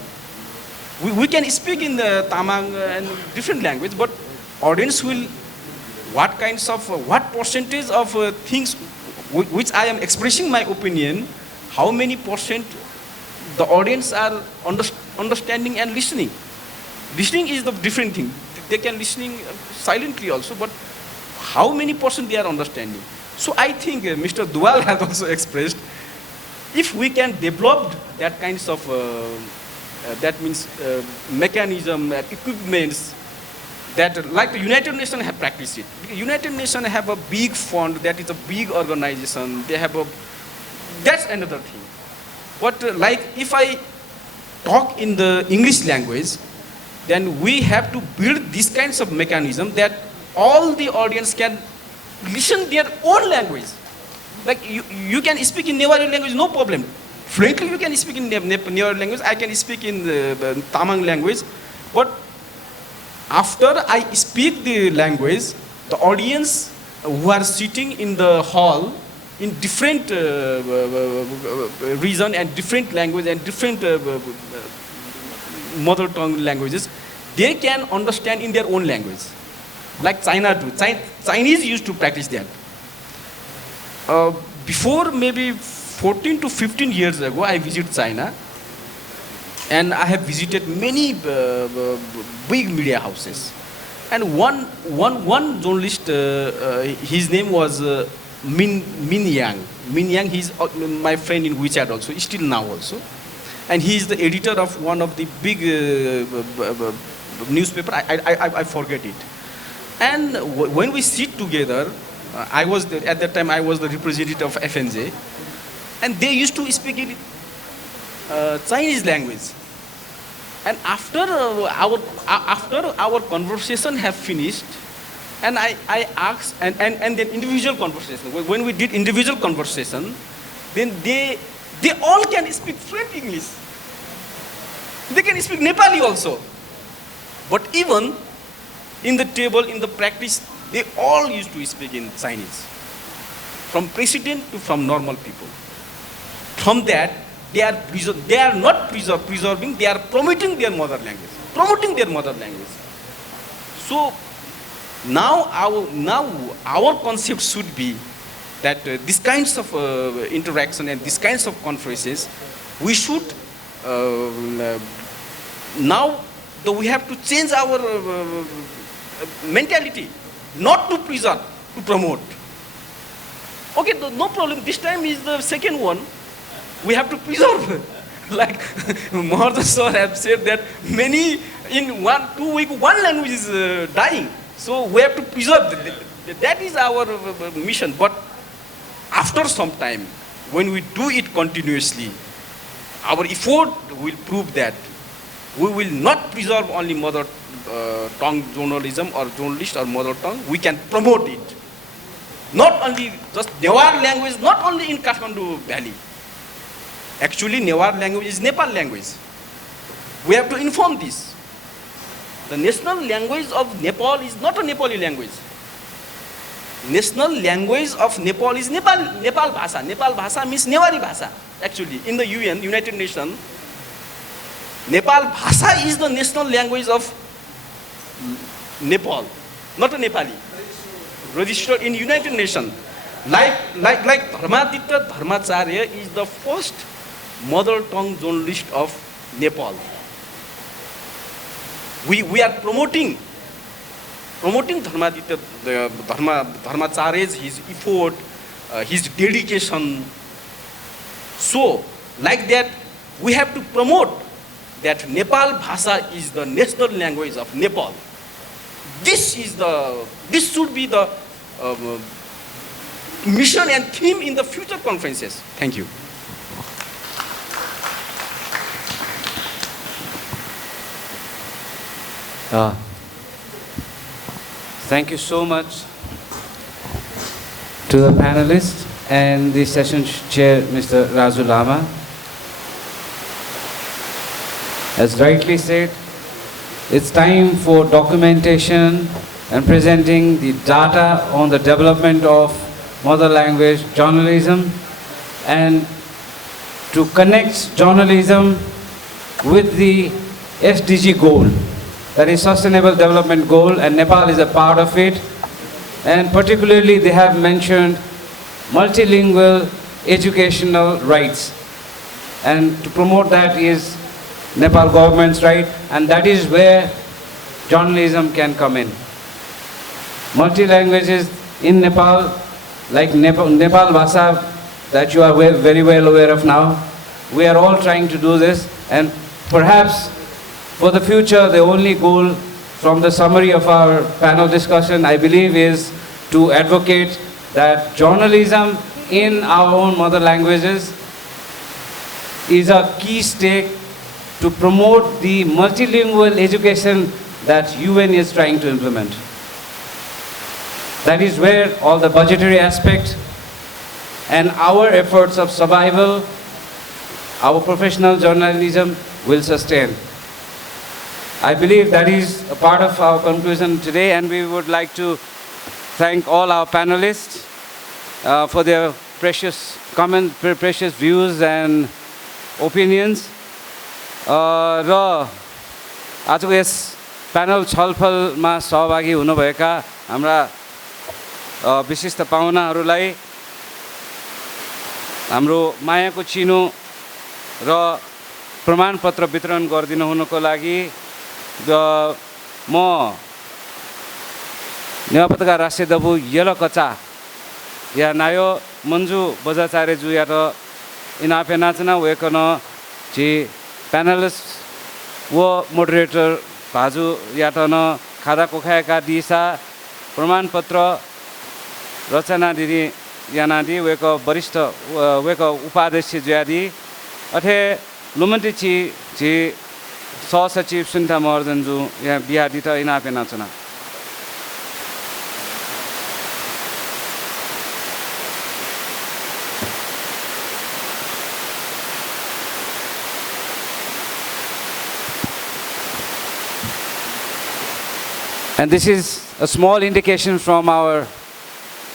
We can speak in the Tamang and different language, but audience will, what kinds of, what percentage of things which I am expressing my opinion, how many percent the audience are understanding and listening. Listening is the different thing. They can listening silently also, but how many percent they are understanding. So I think Mr. Dual has also expressed, if we can develop that kinds of, that means mechanism, equipments, that like the United Nations have practiced it. The United Nations have a big fund, that is a big organization, they have a, that's another thing. But like if I talk in the English language, then we have to build these kinds of mechanism that all the audience can listen their own language. Like you can speak in Newari language, no problem. Frankly, you can speak in Newari language, I can speak in the Tamang language, but after I speak the language, the audience who are sitting in the hall, in different region and different language and different mother tongue languages, they can understand in their own language. Like China do. Chinese used to practice that. Before maybe 14 to 15 years ago, I visited China, and I have visited many big media houses. And one journalist, his name was Min Yang. Min Yang, he's my friend in WeChat also, still now also. And he is the editor of one of the big newspaper, I forget it. And when we sit together, at that time I was the representative of FNJ, and they used to speak in Chinese language. And after our conversation have finished, and I asked, and then individual conversation, when we did individual conversation, then they all can speak fluent English. They can speak Nepali also. But even in the table, in the practice, they all used to speak in Chinese. From president to from normal people. From that, they are not preserving, they are promoting their mother language. Promoting their mother language. So now our concept should be that these kinds of interaction and these kinds of conferences, we should now we have to change our mentality, not to preserve, to promote. Okay, no problem. This time is the second one. We have to preserve. Like Maharaj sir have said that many in 1-2 weeks, one language is dying. So we have to preserve. That is our mission. But after some time, when we do it continuously, our effort will prove that we will not preserve only mother tongue journalism or journalist or mother tongue. We can promote it. Not only just Newar language, not only in Kathmandu Valley. Actually, Newar language is Nepal language. We have to inform this. The national language of Nepal is not a Nepali language. National language of Nepal is Nepal Bhasha. Nepal Bhasha means Newari Bhasha. Actually, in the UN, United Nations, Nepal Bhasha is the national language of Nepal, not a Nepali. Registered in United Nations. Like Dharmaditya Dharmacharya is the first mother tongue journalist of Nepal. We are promoting Dharmaditya Dharmacharya's his effort, his dedication. So, like that, we have to promote that Nepal Bhasha is the national language of Nepal. This should be the mission and theme in the future conferences. Thank you. Thank you so much to the panelists and the session chair, Mr. Raju Lama. As rightly said, it's time for documentation and presenting the data on the development of mother language journalism and to connect journalism with the SDG goal, that is Sustainable Development Goal, and Nepal is a part of it. And particularly they have mentioned multilingual educational rights. And to promote that is Nepal government's right, and that is where journalism can come in. Multi-languages in Nepal, like Nepal Bhasha, that you are very well aware of now. We are all trying to do this, and perhaps for the future, the only goal from the summary of our panel discussion, I believe, is to advocate that journalism in our own mother languages is a key stake to promote the multilingual education that UN is trying to implement. That is where all the budgetary aspect and our efforts of survival, our professional journalism will sustain. I believe that is a part of our conclusion today, and we would like to thank all our panelists for their precious comments, precious views and opinions. र आजको yes panel छलफलमा सहभागी हुनुभएका हाम्रा विशिष्ट पाहुनाहरूलाई हाम्रो मायाको चिनो र प्रमाणपत्र वितरण गरिदिनु हुनुको लागि म नेवार पत्रकार राष्ट्रिय दबु येलो कचा या नायो मंजू बजाचार्य जू या तो इनापे नाचना वेकन जी पैनलिस्ट वो मोडरेटर भाजू या तो न खादा कोखाया का दिशा प्रमाण पत्र रचना दिदी यानादी वेक वरिष्ठ वेक उपाध्यक्ष ज्यादी अथे लुमन्ती जी सहसचिव सुनिता महर्जन जू यहाँ बिहादी त इनापे नाचना And this is a small indication from our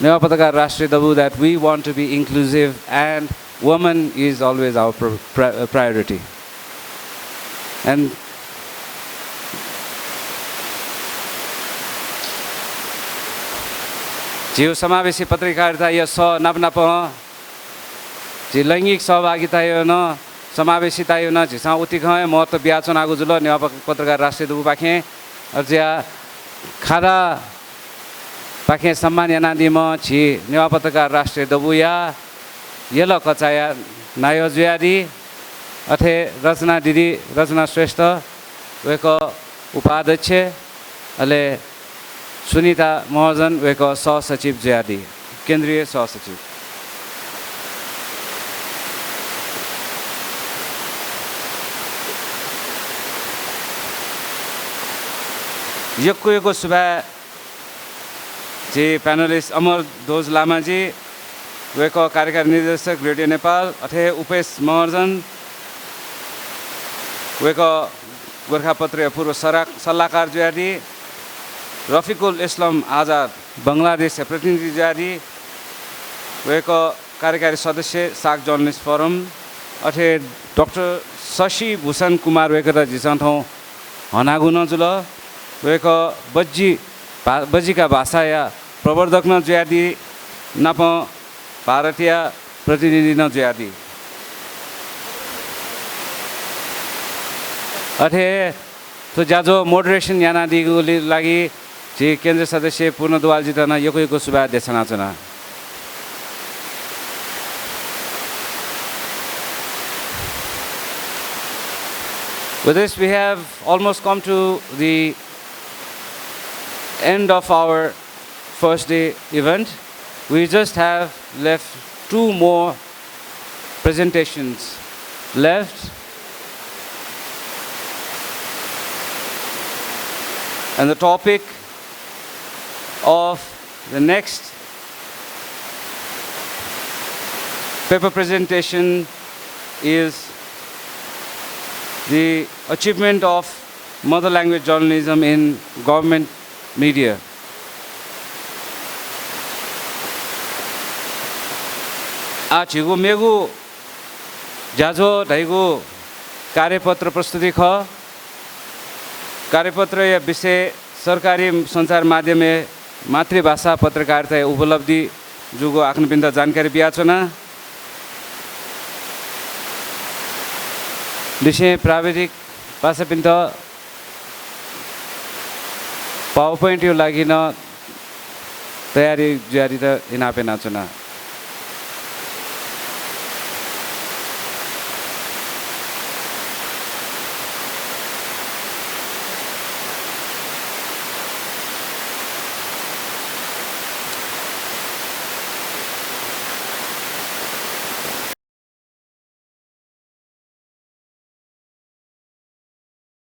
Newaar Patrakar Rashtriya Dabu that we want to be inclusive and woman is always our priority. And जीव समावेशी पत्रकारिता यो स नपनप जी लैंगिक सहभागिता यो न समावेशिता यो न झिसा उति खय महत्व ब्याचन आगु जुल नेवार पत्रकार राष्ट्रिय दबु पाखे अर्जिया खादा पाखे सम्मान यानादिम छि नेवार पत्रकार राष्ट्रिय दबुया येलो कचाया नायो जुयादी अथे रचना दिदी रचना श्रेष्ठ वेक उपाध्यक्ष अले सुनिता महर्जन वेक सहसचिव जुयादी केन्द्रीय सहसचिव यको सुबा जी पैनलिस्ट अमर ध्वज लामाजी वेक कार्यकारी निर्देशक रेडियो नेपाल अथे उपेश महर्जन वेक गोर्खापत्र पूर्व सल्लाहकार जुयादी रफिकुल इस्लाम आजाद बंगलादेश प्रतिनिधि जुयादी वेक कार्यकारी सदस्य साग जर्नलिस्ट फोरम अथे डॉक्टर शशि भूषण कुमार वेक त जिसंथौ हनागुन जुल वेक बज्जीका भाषा या प्रवर्धक न जुयादी नप भारतीय प्रतिनिधि न जुयादी अथे तो जाजो मोडरेशन यानादी लागि जी केन्द्रीय सदस्य पूर्ण दुवालजी त न यको सुबा देशना चना With this we have almost come to the end of our first day event. We just have left 2 more presentations left. And the topic of the next paper presentation is the achievement of mother language journalism in government media. आजको मेगु जाजो ढाइगु कार्यपत्र प्रस्तुति ख कार्यपत्र या विषय सरकारी संचार माध्यम में मातृभाषा पत्रकारिता उपलब्धि जुगो आख्न बिन्दा जानकारी बियाचना विषय प्राविधिक भाषा बिन्दा पावर पॉइंट यो लागि न तयारी जारी त इनापे नाचना